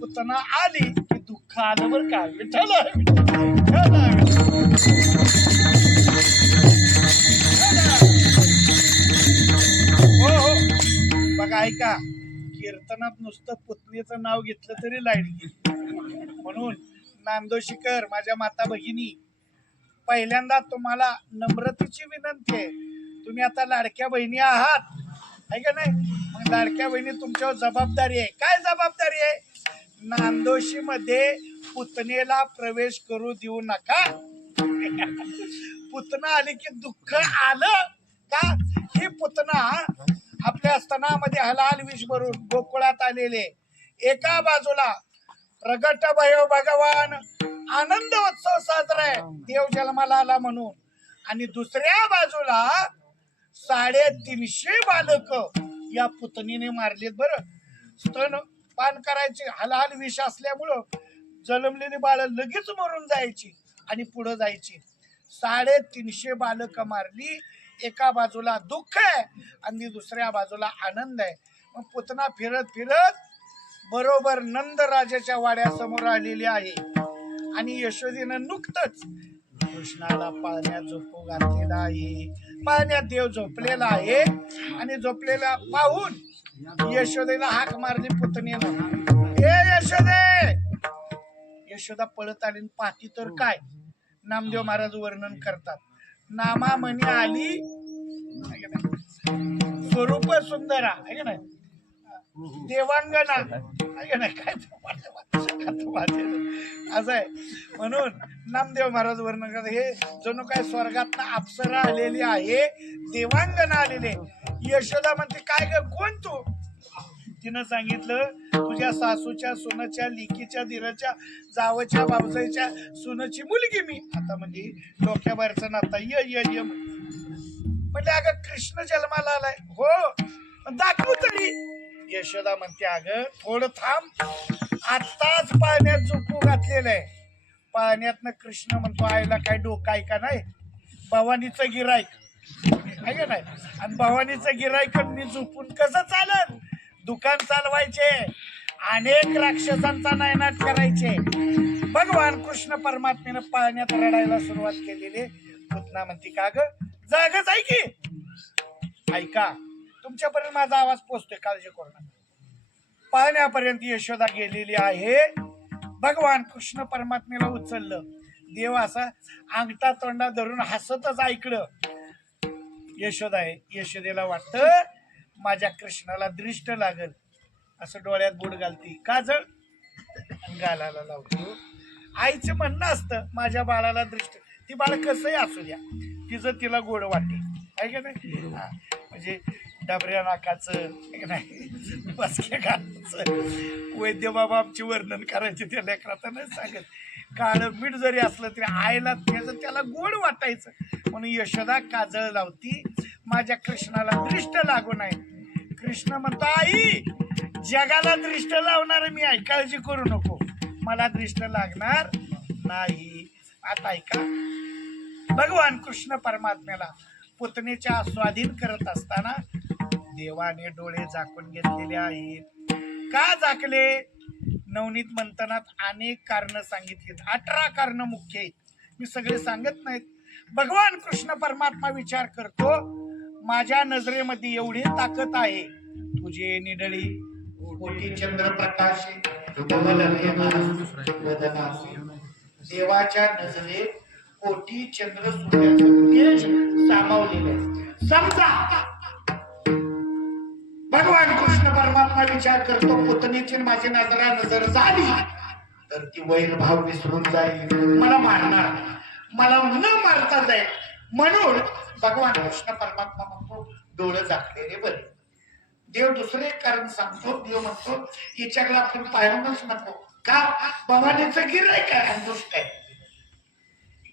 पुतना आली की दुःख आलं बरं का. विठ्ठल हो हो बघा ऐका कीर्तनात नुसतं पुतणीचं नाव घेतलं तरी लाईट गेली. म्हणून नांदोशीकर माझ्या माता भगिनी पहिल्यांदा तुम्हाला नम्रतेची विनंती आहे. तुम्ही आता लाडक्या बहिणी आहात आहे का नाही. मग लाडक्या बहिणी तुमच्यावर जबाबदारी आहे. काय जबाबदारी आहे. नांदोशी मध्ये पुतणेला प्रवेश करू देऊ नका. पुतना आली की दुःख आलं का. ही पुतना आपल्या स्तनामध्ये हलाल विष भरून गोकुळात आलेले. एका बाजूला प्रगट भयो भगवान आनंद उत्सव साजरा आहे देव जन्माला आला म्हणून. आणि दुसऱ्या बाजूला 350 बालक या पुतणीने मारलेत. बरं स्तन पान करायचे हलाल विष असल्यामुळं जन्मलेली बाळ लगेच मरून जायची आणि पुढे जायची. 350 बालक मारली. एका बाजूला दुःख आहे आणि दुसऱ्या बाजूला आनंद आहे. मग पुतना फिरत फिरत बरोबर नंद राजाच्या वाड्यासमोर आलेली आहे. आणि यशोदेनं नुकतंच कृष्णाला पाळण्यात झोपू घातलेला आहे. पाळण्यात देव झोपलेला आहे आणि झोपलेला पाहून यशोदेला हाक मारली पुतणीनं. ए यशोदे. यशोदा पळत आली पाहती तर काय नामदेव महाराज वर्णन करतात. नामा म्हणी आली आहे का नाही? स्वरूप सुंदरा आहे का नाही? देवांगना आहे का नाही? काय असं आहे. म्हणून नामदेव महाराज वर्णन करतात, हे जणू काय स्वर्गात अप्सरा आलेली आहे, देवांगना आलेले. यशोदा म्हणते काय ग, कोण तू? तिनं सांगितलं तुझ्या सासूच्या सुनाच्या लिकीच्या दिराच्या जावच्या बाबसाईच्या सुनाची मुलगी मी. आता म्हणजे डोक्याबाहेरचं नाता ये म्हणजे अगं कृष्ण जन्माला आलाय. हो दाखवू तरी. यशोदा म्हणते अगं थोडं थांब, आत्ताच पाण्यात झोपू घातलेलं आहे. पाण्यातनं कृष्ण म्हणतो आईला काय डोकं आहे का नाही? भवानीचं गिराईक आहे का नाही? आणि भवानीचं गिराईक मी झोपून कसं चालेल? दुकान चालवायचे, अनेक राक्षसांचा नायनाट करायचे. भगवान कृष्ण परमात्म्यानं पाण्यात रडायला सुरुवात केलेली. पुतना म्हणते का ग, जागच आहे की? ऐका, तुमच्यापर्यंत माझा आवाज पोचतोय, काळजी करू नका. पाण्यापर्यंत यशोदा गेलेली आहे. भगवान कृष्ण परमात्म्याला उचललं. देव असा अंगठा तोंडा धरून हसतच ऐकलं. यशोदा आहे. यशोदेला वाटतं माझ्या कृष्णाला दृष्ट लागल, असं डोळ्यात बोट घालती, काजळ गालाला लावतो. आईचं म्हणणं असतं माझ्या बाळाला दृष्ट, ती बाळ कसंही असू द्या, तिचं तिला गोड वाटे आहे का नाही? म्हणजे डबऱ्या नाकाचं नाही, बसक्या गालाचं वैद्य बाबा आमची वर्णन करायचे त्या लेकरात नाही सांगत. काळं मीठ जरी असलं तरी आईला त्याला गोड वाटायचं. म्हणून यशोदा काजळ लावती, माझ्या कृष्णाला दृष्ट लागू नये. कृष्ण म्हणतो आई जगाला दृष्ट लावणार मी आहे, काळजी करू नको, मला दृष्ट लागणार नाही. आता ऐका, भगवान कृष्ण परमात्म्याला पुतणेच्या स्वाधीन करत असताना देवाने डोळे झाकून घेतलेले आहेत. का झाकले? नवनीत मंथनात अनेक कारण सांगितलीत, 18 कारण मुख्य आहेत, मी सगळे सांगत नाहीत. भगवान कृष्ण परमात्मा विचार करतो, माझ्या नजरेमध्ये एवढी ताकद आहे, तुझे निडळी कोटी चंद्र प्रकाशे देवाच्या नजरेत कोटी चंद्र सूर्याचं तेज सामावलेलं आहे. समजा भगवान कृष्ण परमात्मा विचार करतो, पुतणीची माझी नजर झाली तर ती वैरभाव विसरून जाईल, मला मारणार, मला न मारता जाईल. म्हणून भगवान कृष्ण परमात्मा म्हणतो डोळं झाकलेले बरे. देव दुसरे कारण सांगतो. देव म्हणतो हिच्याकडे आपण पाहूनच नको, का भवानीचं गिराईक आहे, दुष्ट आहे.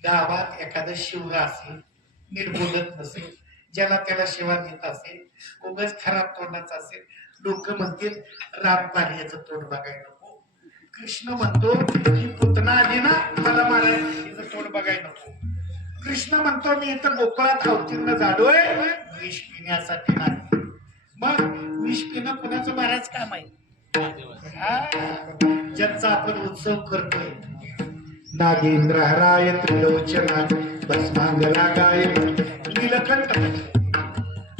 गावात एखादं शिवरा असेल, नीट बोलत नसेल, ज्याला त्याला शिवा देत असेल, उगाच खराब तोंडाचा असेल, लोक म्हणतील रामपार्याचं तोंड बघायला नको. कृष्ण म्हणतो ही पुतना आली ना मला मारायला, तिचं तोंड बघायला नको. कृष्ण म्हणतो मी इथं गोकुळात अवतीर्ण झालोय विष पिण्यासाठी नाही. मग विष पिणं कुणाचं महाराज काम आहे? ज्यांचा आपण उत्सव करतोय. नागेंद्र हराय त्रिलोचना भस्मांगला गाय नीलकंठ.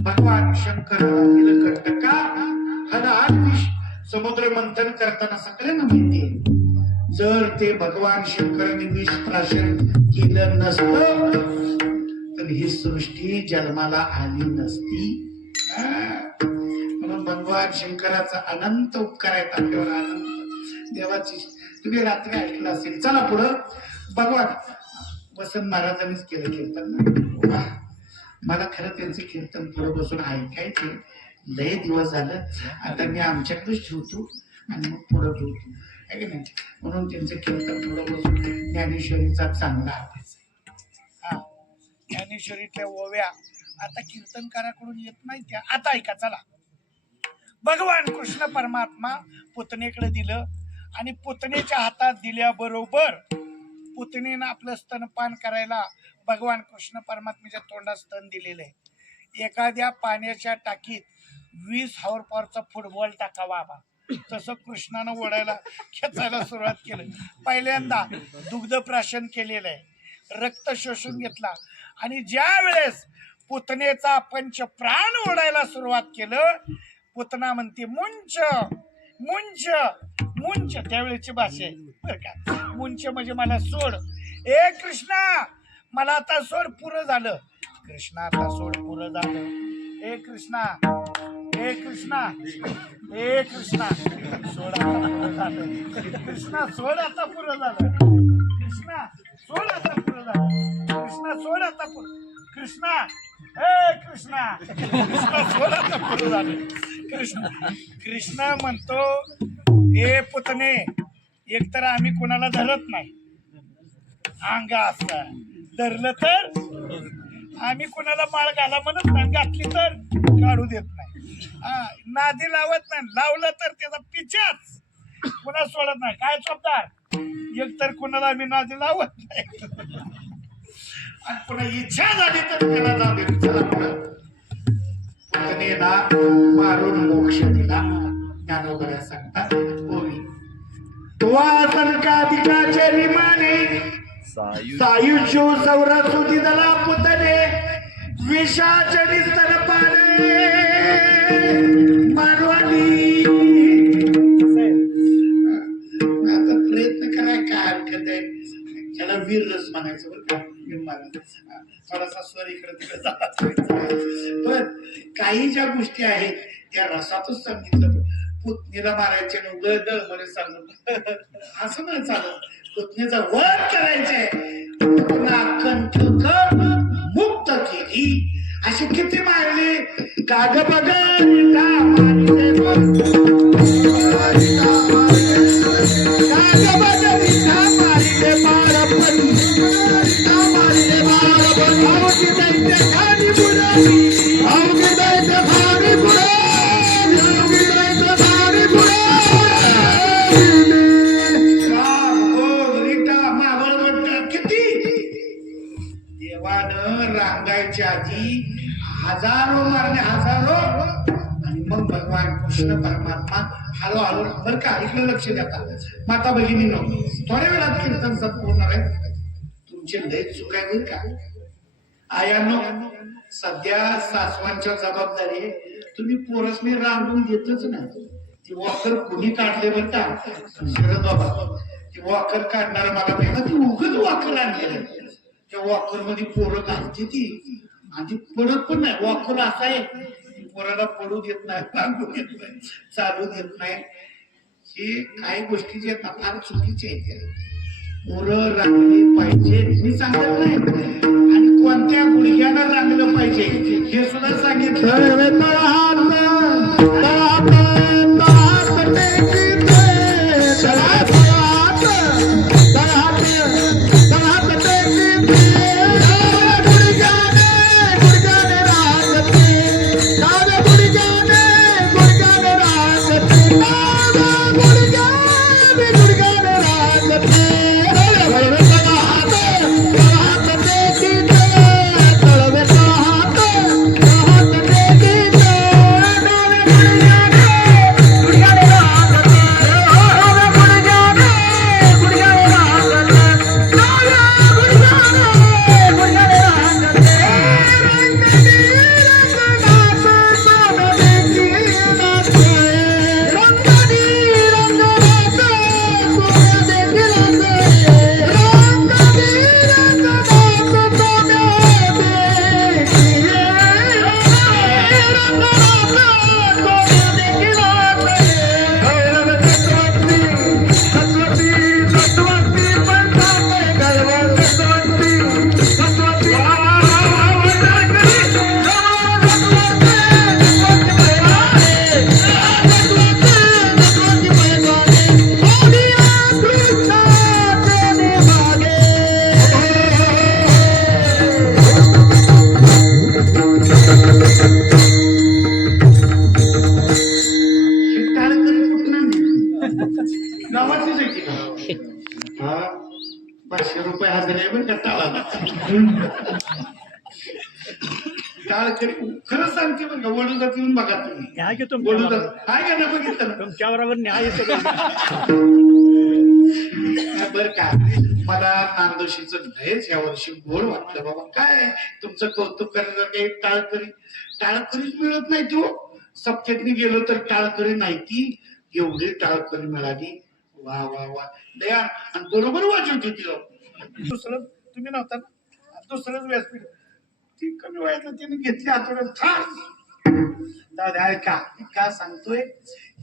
भगवान शंकर नीलकंठ का? हा विष समुद्र मंथन करताना सगळ्यांना माहिती. जर ते भगवान शंकरांनी विष प्राशन केलं नसतं तर ही सृष्टी जन्माला आली नसती. म्हणून भगवान शंकराचा अनंत उपकार आहेत आपल्यावर, अनंत देवाची. तुम्ही रात्री ऐकलं असेल. चला पुढं. भगवान वसंत महाराजांनीच केलं कीर्तन. मला खरं त्यांचं कीर्तन पुढे बसून ऐकायचे लय दिवस झालं. आता मी आमच्याकडेच ठेवतो आणि मग पुढे ठेवतो आहे की नाही. म्हणून त्यांचं कीर्तन पुढे बसून ज्ञानेश्वरीचा चांगला अभ्यास आहे. ज्ञानेश्वरीतल्या ओव्या आता कीर्तनकाराकडून येत नाही त्या. आता ऐका चला. भगवान कृष्ण परमात्मा पुतणेकडे दिलं आणि पुतणेच्या हातात दिल्याबरोबर पुतणीनं आपलं स्तनपान करायला भगवान कृष्ण परमात्म्याच्या तोंडात स्तन दिलेलं आहे. एखाद्या पाण्याच्या टाकीत 20 हॉवर पॉवरचा फुटबॉल टाकावा तसं कृष्णानं ओढायला खेचायला सुरुवात केली. पहिल्यांदा दुग्ध प्राशन केलेलं आहे, रक्त शोषून घेतला आणि ज्या वेळेस पुतनेचा पंच प्राण ओढायला सुरुवात केलं, पुतना म्हणते मुंच मुंच मुंच. त्यावेळेची भाषा आहे. बर का मुंचे म्हणजे मला सोड. ए कृष्णा मला आता सोड पुरं झालं. कृष्णा आता सोड पुरं झालं. ए कृष्णा ए कृष्णा ए कृष्णा सोड आता पुरं झालं. कृष्णा सोड आता पुरं झालं. कृष्णा सोड आता पुरं झालं. कृष्णा सोड आता पुरं. कृष्णा ए कृष्णा कृष्णा सोड आता पुरं झालं. कृष्णा म्हणतो ए पुतणे एकतर आम्ही कोणाला धरत नाही अंग असता धरलं तर आम्ही कोणाला माळ घाला म्हणत नाही घातली तर काढू देत नाही नादी लावत नाही लावलं तर त्याचा पिछाच पुन्हा सोडत नाही काय चोपदार एकतर कोणाला आम्ही नादी लावत नाही आणि पुन्हा इच्छा झाली तर त्याला जाऊ देत पुतणेला मारून मोक्ष दिला. ज्ञानोबा सांगतात होई तो संकाधिकाचे विमाने सायुष्य सौरसुदी दला पुतणे विषाचे निस्तन पाने मारवाडी. आता प्रयत्न कराय काय हरकत आहे त्याला वीर रस म्हणायचं बरं का थोडासा स्वर इकडे तिकडे झाला पण काही ज्या गोष्टी आहेत त्या रसातच सांगितलं. पुतणीला मारायचे उगद मध्ये सांगून असं नाही चालत. पुतणीचा वध करायचे कंठक मुक्त केली अशी किती मारली काग बघ रांगायच्या आधी हजारो मारले हजारो आणि मग भगवान कृष्ण परमात्मा हळूहळू बरं का इकडे लक्ष देता माता भगिनीनो थोड्या वेळात कीर्तन संपवणार आहे. तुमचे लय चूक आहे बरं का आयांनो. सध्या सासवांच्या जबाबदारी आहे तुम्ही पोरसने रांगून देतच नाही. ती वॉकर कुणी काढले बरं का शरद बाबा ती वॉकर काढणार मला नाही ती उगच वॉकर आणलेलं त्या वॉकर मध्ये पोरं घालते ती आणि पडत पण नाही. वॉकर असा आहे पोराला पडू देत नाही रांगू देत नाही चालू देत नाही. हे काही गोष्टी जे आहेत फार चुकीचे आहेत. पोरं रांगली पाहिजे मी सांगत नाही आणि कोणत्या गुडघ्याला रांगलं पाहिजे हे सुद्धा सांगितलं. खरंच सांगते बरं का वडोदरात येऊन बघा तुम्ही न्याय घेतो वडोदरात काय का ना बघितलं तुमच्या बरोबर न्याय येतो बरं का मला नांदोशीचं लयच या वर्षी गोड वाटलं बाबा काय तुमचं कौतुक करण्याचं काही टाळकरीच मिळत नाही तो सप्त्यातनी गेलो तर टाळकरी नाही ती एवढी टाळकरी मिळाली वा वा वा दया आणि बरोबर वाजवते ती दुसरं तुम्ही नव्हता ना दुसरंच व्यासपीठ ती कमी वयात तिने घेतली आठवड्यात दादा ऐका का सांगतोय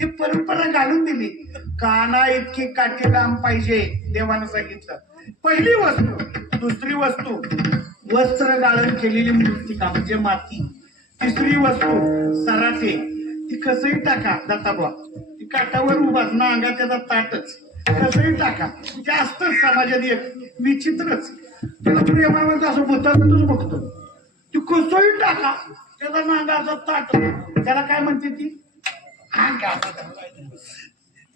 ही परंपरा घालून दिली काना इतकी काठी लांब पाहिजे देवानं सांगितलं पहिली वस्तू दुसरी वस्तू वस्त्र गाळण केलेली मृत्तिका म्हणजे माती तिसरी वस्तू सराटे ती कसंही टाका दत्ताबा ती काठावर उभाच ना अंगात त्याचा ताटच कसंही टाका जास्त समाजात एक विचित्रच त्याला प्रेमामध्ये असं भूतातच बघतो ती कसंही टाका त्याचा नांगाचा ताट त्याला काय म्हणते ती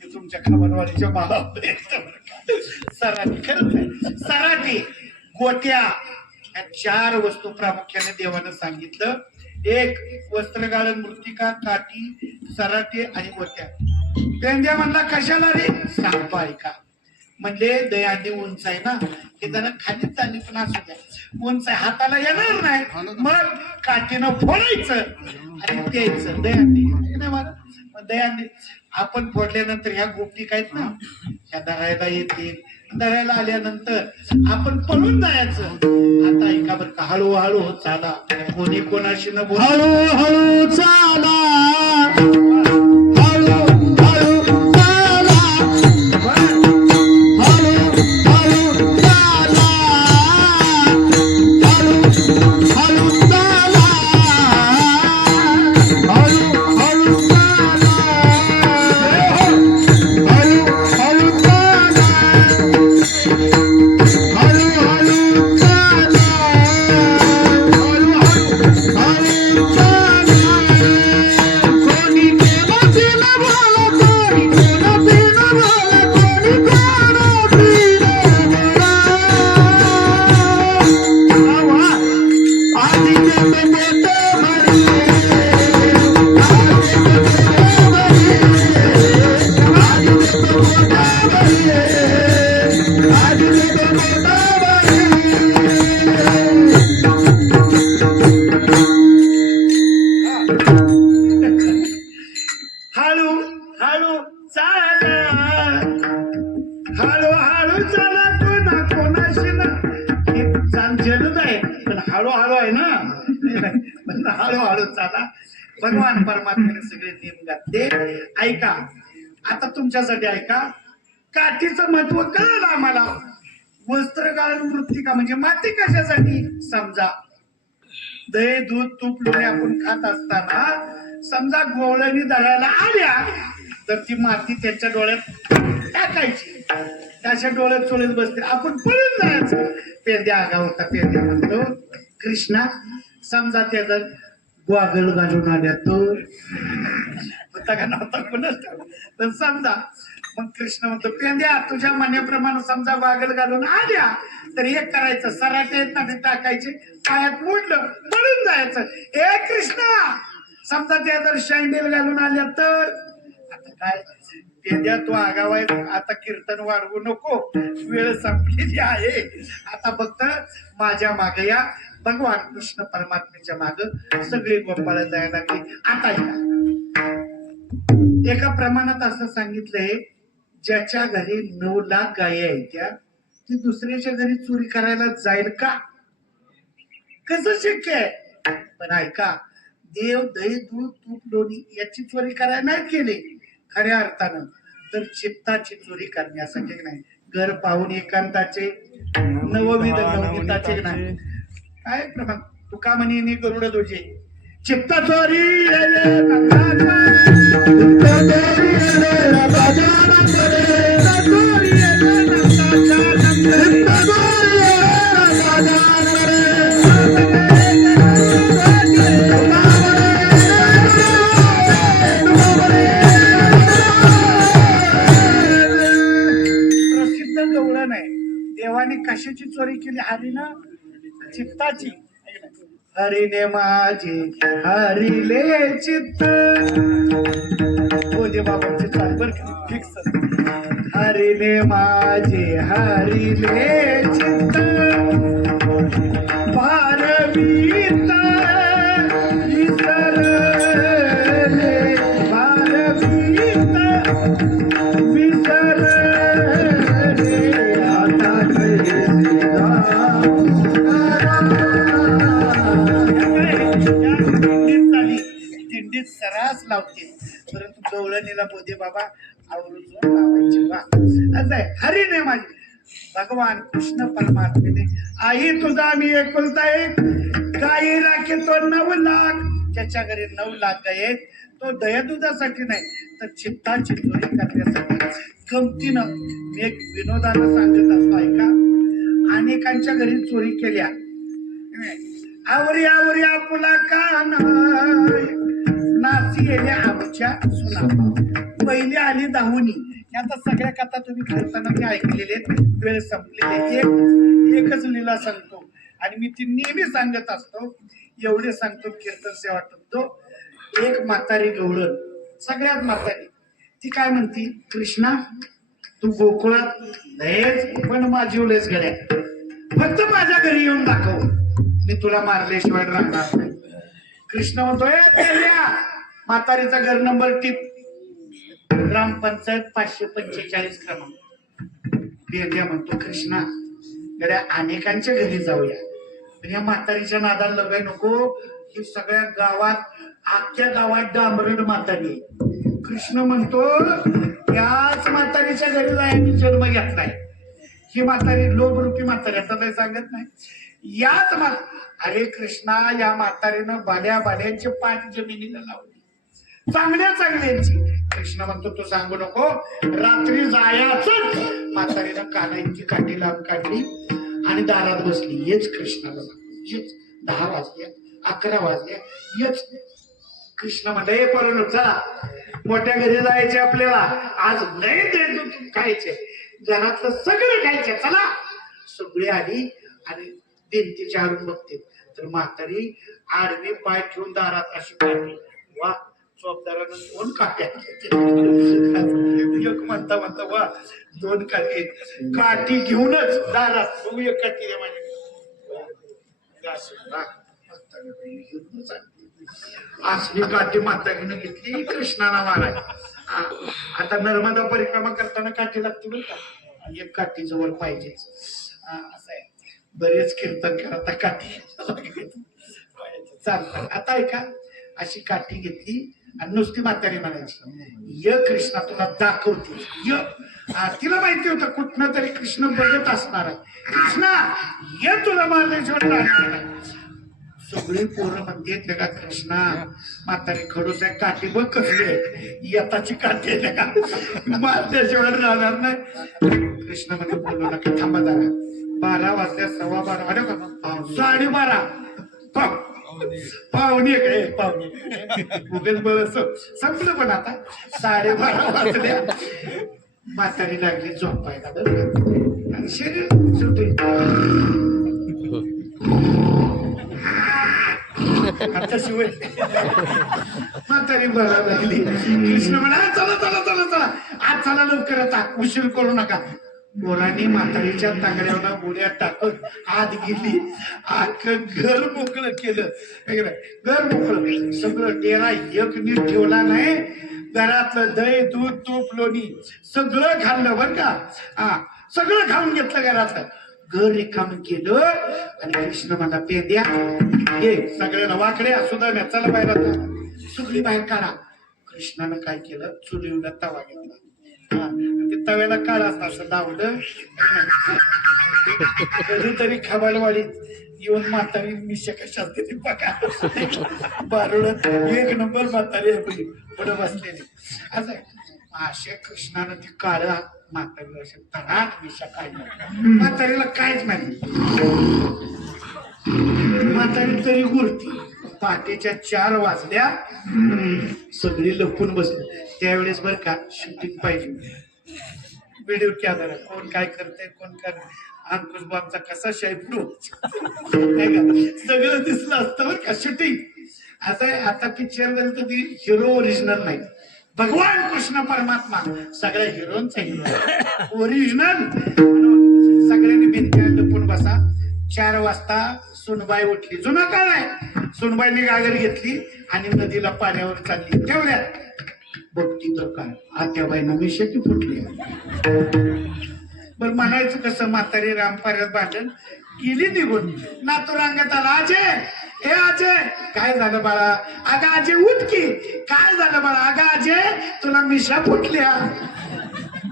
ते तुमच्या खबरवाडीच्या मला सराटी खरंच आहे सराटी गोट्या या 4 वस्तू प्रामुख्याने देवानं सांगितलं एक वस्त्रगाळण मृत्तिका काठी सराटे आणि गोट्या पेंद्या म्हणला कशाला रे सांगतो ऐका म्हणजे दयाने उंच आहे ना हे जरा खालीच चालली पण असू द्या उंच आहे हाताला येणार नाही मग काठीनं फोडायचं आणि द्यायचं दयाने नाही मला दयाने आपण फोडल्यानंतर ह्या गोष्टी काय ना ह्या धरायला येतील धरायला आल्यानंतर आपण पळून जायचं आता ऐका बरं का हळूहळू चाला कोणी कोणाशी न बोल हळूहळू चाला हळू हळू चाला हळू हळू चाला हळू हळू चाला हळू हळू चाला हळू हळू चाला हळू हळू चाला हळू हळू चाला कोणी कोणातील बोला कोणी कोणातील बोला कोणी कोणातील बोला आधी ते मोठे भरले आधी ते मोठा भरले आधी ते मोठा हळू हळू चाला हळू हळू चाला कोणा कोणाशी ना हे जलद आहे पण हळूहळू आहे ना पण हळूहळू चाला भगवान परमात्म्याने सगळे नियम घातले ऐका आता तुमच्यासाठी ऐका काठीचं महत्व कळलं आम्हाला वस्त्र गाळण मृत्तिका म्हणजे माती कशासाठी समजा दही दूध तूप लोणी आपण खात असताना समजा गोवळणी धरायला आल्या तर ती माती त्याच्या डोळ्यात टाकायची त्याच्या डोळ्यात चोळीत बसते आपण पळून जायचं पेंद्या आगा होता पेंद्या म्हणतो कृष्णा समजा त्याचा ग्वागल घालून आल्या तो होता का नव्हता कोणच तर समजा मग कृष्ण म्हणतो पेंद्या तुझ्या म्हणण्याप्रमाणे समजा वागल घालून आल्या तर एक करायचं सराटे ना टाकायचे पायात मोडलं पळून जायचं ए कृष्णा समजा त्या जर शँडेल घालून आल्या तर आता काय पेंद्या तू आगावाय आता कीर्तन वाढवू नको वेळ संपलेली आहे आता फक्त माझ्या मागे या भगवान कृष्ण परमात्म्याच्या माग सगळी गोपाळ जायला लागली आता एका प्रमाणात असं सांगितलंय ज्याच्या घरी 9 लाख गायी आहेत त्या ती दुसऱ्याच्या घरी चोरी करायला जाईल का कसं शक्य आहे पण ऐका देव दही दूध तूप लोणी याची चोरी करायला नाही केली खऱ्या अर्थानं तर चित्ताची चोरी करण्यासाठी नाही घर पाहून एकांताचे नवविध नवनीताचे नाही काय प्रमाण तुका म्हणे गरुड तुझे चित्त चोरी प्रसिद्ध गवळण आहे देवाने कशाची चोरी केली हरीनं चित्ताची हरिने माझे हरिले चित्त बोधे बाबांचे चाल बर फिक्स हरिने माझे हरिले चित्त भारवीत विसरले भारवीत विसरले आईला बोधे बाबा आवरून लावायची वा असं आहे. हरीने माझी भगवान कृष्ण परमात्मेने आई तुझा मी एकुलता एक गाई राखीतो 9 लाख त्याच्या घरी 9 लाख गाय आहेत. तो दया दुधासाठी नाही तर चित्ताची चोरी करण्यासाठी गमतीनं मी एक विनोदानं सांगत असतो ऐका. अनेकांच्या घरी चोरी केल्या आवरी आवरी आपुला कान नासी येल्या आमच्या सुना पहिली आली दाहुनी. आता सगळ्या कथा तुम्ही खेळताना मी ऐकलेले वेळ संपलेले एकच लीला सांगतो आणि मी ती नेहमी सांगत असतो. एवढे सांगतो कीर्तन सेवा टुकतो. एक म्हातारी गवळण सगळ्यात म्हातारी ती काय म्हणती कृष्णा तू गोकुळात लयच पण माझी उलेच गड्या फक्त माझ्या घरी येऊन दाखव मी तुला मारल्याशिवाय राहणार नाही. कृष्ण म्हणतोय म्हातारीचा घर नंबर टिप ग्रामपंचायत 545 क्रमांक. बेंद्या म्हणतो कृष्णा गड्या अनेकांच्या घरी जाऊया पण या म्हातारीच्या नादाला लगाय नको. ही सगळ्या गावात अख्ख्या गावात डांबरड म्हातारी. कृष्ण म्हणतो याच म्हातारीच्या घरी जायला जन्म घेतलाय. ही म्हातारी लोभरूपी म्हातारी आता काही सांगत नाही याच अरे कृष्णा या म्हातारीनं बाल्या बाल्यांची पाठ जमिनीला लावली चांगल्या चांगल्यांची. कृष्ण म्हणतो तू सांगू नको रात्री जायचंच. म्हातारीनं कानाईची काठी लावून काढली आणि दारात बसली. येच कृष्णाला येच 10 वाजल्या 11 वाजल्या येच. कृष्ण म्हणलं हे पळून चला मोठ्या घरी जायचे आपल्याला आज नाही देतो खायचे घरातलं सगळं खायचे चला. सगळी आली आणि भिंतीच्या आडून बघते तर म्हातारी आडवी पाय ठेवून दारात अशी काढली. वा चोपदारानं 2 काट्या एक म्हणता म्हणता वा 2 काठी काठी घेऊनच दारात बघू एक काठी द्या माझी असली काठी म्हातारीनं घेतली कृष्णाला माराय. आता नर्मदा परिक्रमा करताना काठी लागते बरं का एक काठी जवळ पाहिजेच असं आहे. बरेच कीर्तन करता काठी चालतं. आता ऐका अशी काठी घेतली आणि नुसती म्हातारी म्हणायची य कृष्णा तुला दाखवते य. तिला माहिती होतं कुठनं तरी कृष्ण बघत असणार आहे. कृष्णा ये तुला मारल्याशिवाय राहणार नाही. सगळी पोरं म्हणते का कृष्णा म्हातारी खडूस आहे काठी बघ कसली आहे येताची काठी आहे का मारल्याशिवाय राहणार नाही. कृष्ण मध्ये बोलू नका थांबा जरा 12 वाजल्या 12:15 अरे का 12:30 पाहुणे काय पाहुणे उगेच बळ संपलं पण आता 12:30 वाजल्या. म्हातारी लागली झोपायला बरं आणि शरीर सुटे आता शिवाय म्हातारी बरा लागली. कृष्ण म्हणा चला चला चला चला आज चला लवकर आता उशीर करू नका. पोरांनी म्हातारीच्या तांगड्यावर उड्या टाकत आत गेली. अख्खं घर मोकळं केलं. घर मोकळं सगळं डेरा एक नीट ठेवला नाही. घरातलं दही दूध तूप लोणी सगळं खाल्लं बरं का. सगळं खाऊन घेतलं घरातलं. घर रिकाम केलं आणि कृष्ण मला पेद्या हे सगळ्याला वाकड्या सुद्धा चला बाहेर आता सगळी बाहेर काढा. कृष्णानं काय केलं चुलीवर तवा घेतला. ते तव्याला काढा असं दावलं कधीतरी खबालवाडीत येऊन म्हातारी मिशा कशा असते ती बघा. बारुळत 1 नंबर म्हातारी पुढे बसलेली असं अशा कृष्णानं ती काढा म्हातारीला अशा तराट मिशा काढल्या. म्हातारीला काहीच माहिती. म्हातारी तरी गुरती. पहाटेच्या 4 वाजल्या सगळी लपून बसली. त्यावेळेस बरं का शूटिंग पाहिजे व्हिडिओ कॅमेरा कोण काय करते कोण काय अंकुश बाबचा कसा शेपडू नाही का सगळं दिसलं असतं बरं का शूटिंग. असं आहे आता पिक्चर मध्ये तर ती हिरो ओरिजिनल नाही. भगवान कृष्ण परमात्मा सगळ्या हिरोचा हिरो ओरिजिनल. सगळ्यांनी भिंती लपून बसा. 4 वाजता सुनबाई उठली. जुना काळ आहे. सुनबाईने गागर घेतली आणि नदीला पाण्यावर चालली. तेवढ्यात बघती तर काय आत्याबाईंना मिशाची फुटली. बरं म्हणायचं कसं म्हातारी रामपाऱ्यात बांधून गेली निघून. नातुरांगत आला, अजय हे अजय काय झालं बाळा? अगं अजय उठ की. काय झालं बाळा? अगं अजय तुला मिशा फुटल्या.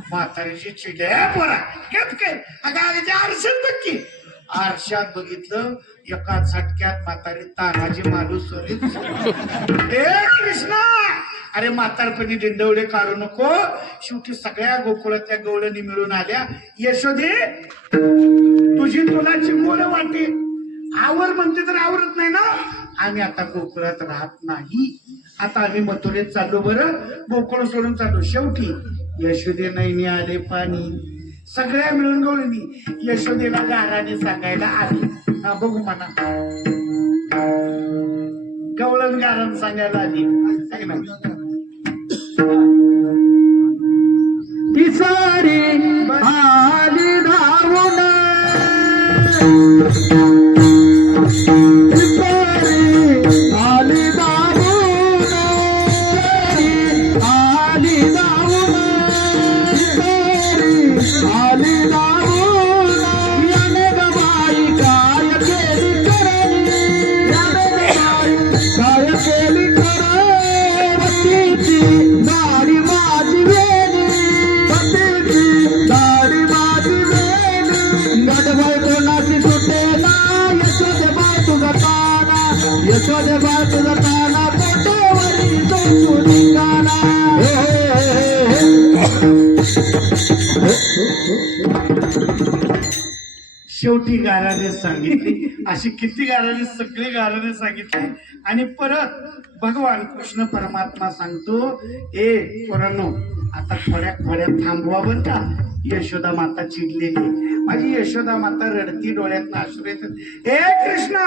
म्हातारीची चिड्या पोरा घेत काय? अगं अगदी आरशात बघ की. आरशात बघितलं, एका झटक्यात म्हातारी तानाजी माणूस हे कृष्णा. अरे म्हातारपणी दिंडवडे काढू नको. शेवटी सगळ्या गोकुळातल्या गवळणी मिळून आल्या. यशोदे तुझी तुलाची गोड वाटे आवर म्हणते तर आवरत नाही ना. आम्ही आता गोकुळात राहत नाही. आता आम्ही मथुरेत चाललो. बरं गोकुळ सोडून चाललो. शेवटी यशोदे नैनी आले पाणी. सगळ्या मिळून गवळणी यशोदेला गाराने सांगायला आली. हा बघू म्हणा गवळण गारण सांगायला आली. सांग ना. पिसारी आली धावून पिसारी आली धावून आली धावून पिसारी आली धावून याने बाई काय केली करणी याने बाई काय केली करवतीची दाढी माझी वेणी दाढी माझी वेणी गडबाई कोणाची सुटे ना यशोदे बाय तुझा ताना यशोदे बाय तुझा ताना पोटवरी जोडू निघाला. शेवटी गाराने सांगितली. अशी किती गाराने सगळे गाराने सांगितले. आणि परत भगवान कृष्ण परमात्मा सांगतो, ए पोरांनो आता थोड्या थांबवा बर का. यशोदा माता चिडलेली. माझी यशोदा माता रडती, डोळ्यात अश्रू येतात. हे कृष्णा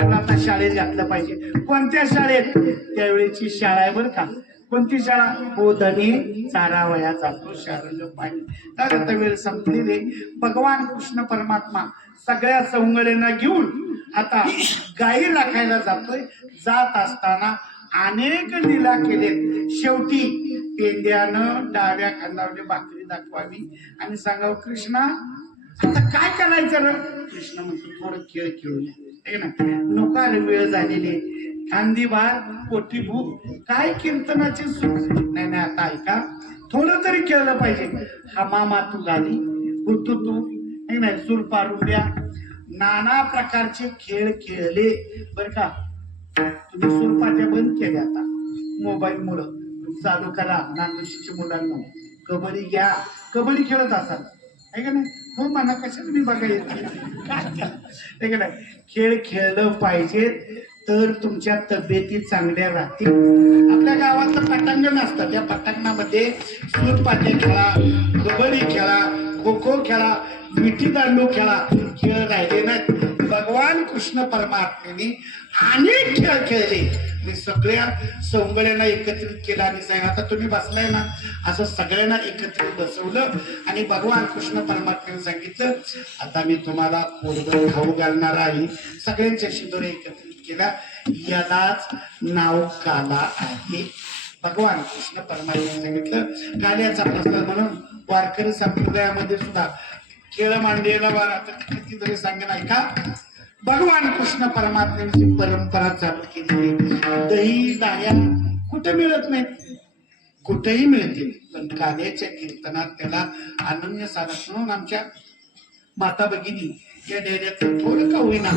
तुला आता शाळेत घातलं पाहिजे. कोणत्या शाळेत? त्यावेळेची शाळा आहे बर का. कोणती शाळा? बोधने चारावया जातो शारद पाणी. तर आता वेळ संपलेली. भगवान कृष्ण परमात्मा सगळ्या सवंगड्यांना घेऊन आता गाई राखायला जातोय. जात असताना अनेक लीला केले. शेवटी पेंड्यानं डाव्या खांद्यावर भाकरी दाखवावी आणि सांगावं, कृष्णा आता काय करायचं रे? कृष्ण म्हणतो, थोडं खेळ खेळूया ना. नका रे वेळ झालेली. खांदी बार पोटी भूक काय कीर्तनाची सुख नाही. आता ऐका थोडं तरी खेळलं पाहिजे. हा मामा तू झाली हुतू तू नाही सूर पारुड्या नाना प्रकारचे खेळ खेळले बर का. तुम्ही सुरपाट्या बंद केल्या आता मोबाईल मुळे. चालू करा. नांदोशीच्या मुलांना कबड्डी घ्या. कबड्डी खेळत असाल आहे का नाही? हो म्हणा, कशा तुम्ही बघायला नाही. खेळ खेळलं पाहिजे तर तुमच्या तब्येती चांगल्या राहतील. आपल्या गावातलं पटांगण असतं. त्या पटांगणामध्ये सूरपाटे खेळा, कबड्डी खेळा, खो खो खेळा, विटी दांडू खेळा. खेळ राहिले नाहीत. भगवान कृष्ण परमात्म्याने अनेक खेळ खेळले. मी सगळ्या सवंगड्यांना एकत्रित केला आणि सांगितलं, आता तुम्ही बसलाय ना, असं सगळ्यांना एकत्रित बसवलं आणि भगवान कृष्ण परमात्म्याने सांगितलं, आता मी तुम्हाला पोटभर खाऊ घालणार आहे. सगळ्यांच्या शिदोरे एकत्रित केला. यालाच नाव काला आहे. भगवान कृष्ण परमात्म्याने सांगितलं काल्याचा प्रसाद म्हणून वारकरी संप्रदायामध्ये सुद्धा खेळ मांडलेला वार आता किती तरी सांगेन ऐका. भगवान कृष्ण परमात्म्याची परंपरा चालू केलेली. दही दाया कुठे मिळत नाही, कुठेही मिळतील, पण काल्याच्या कीर्तनात त्याला अनन्य साधक म्हणून आमच्या माता भगिनी या डेऱ्याचं थोडं का होईना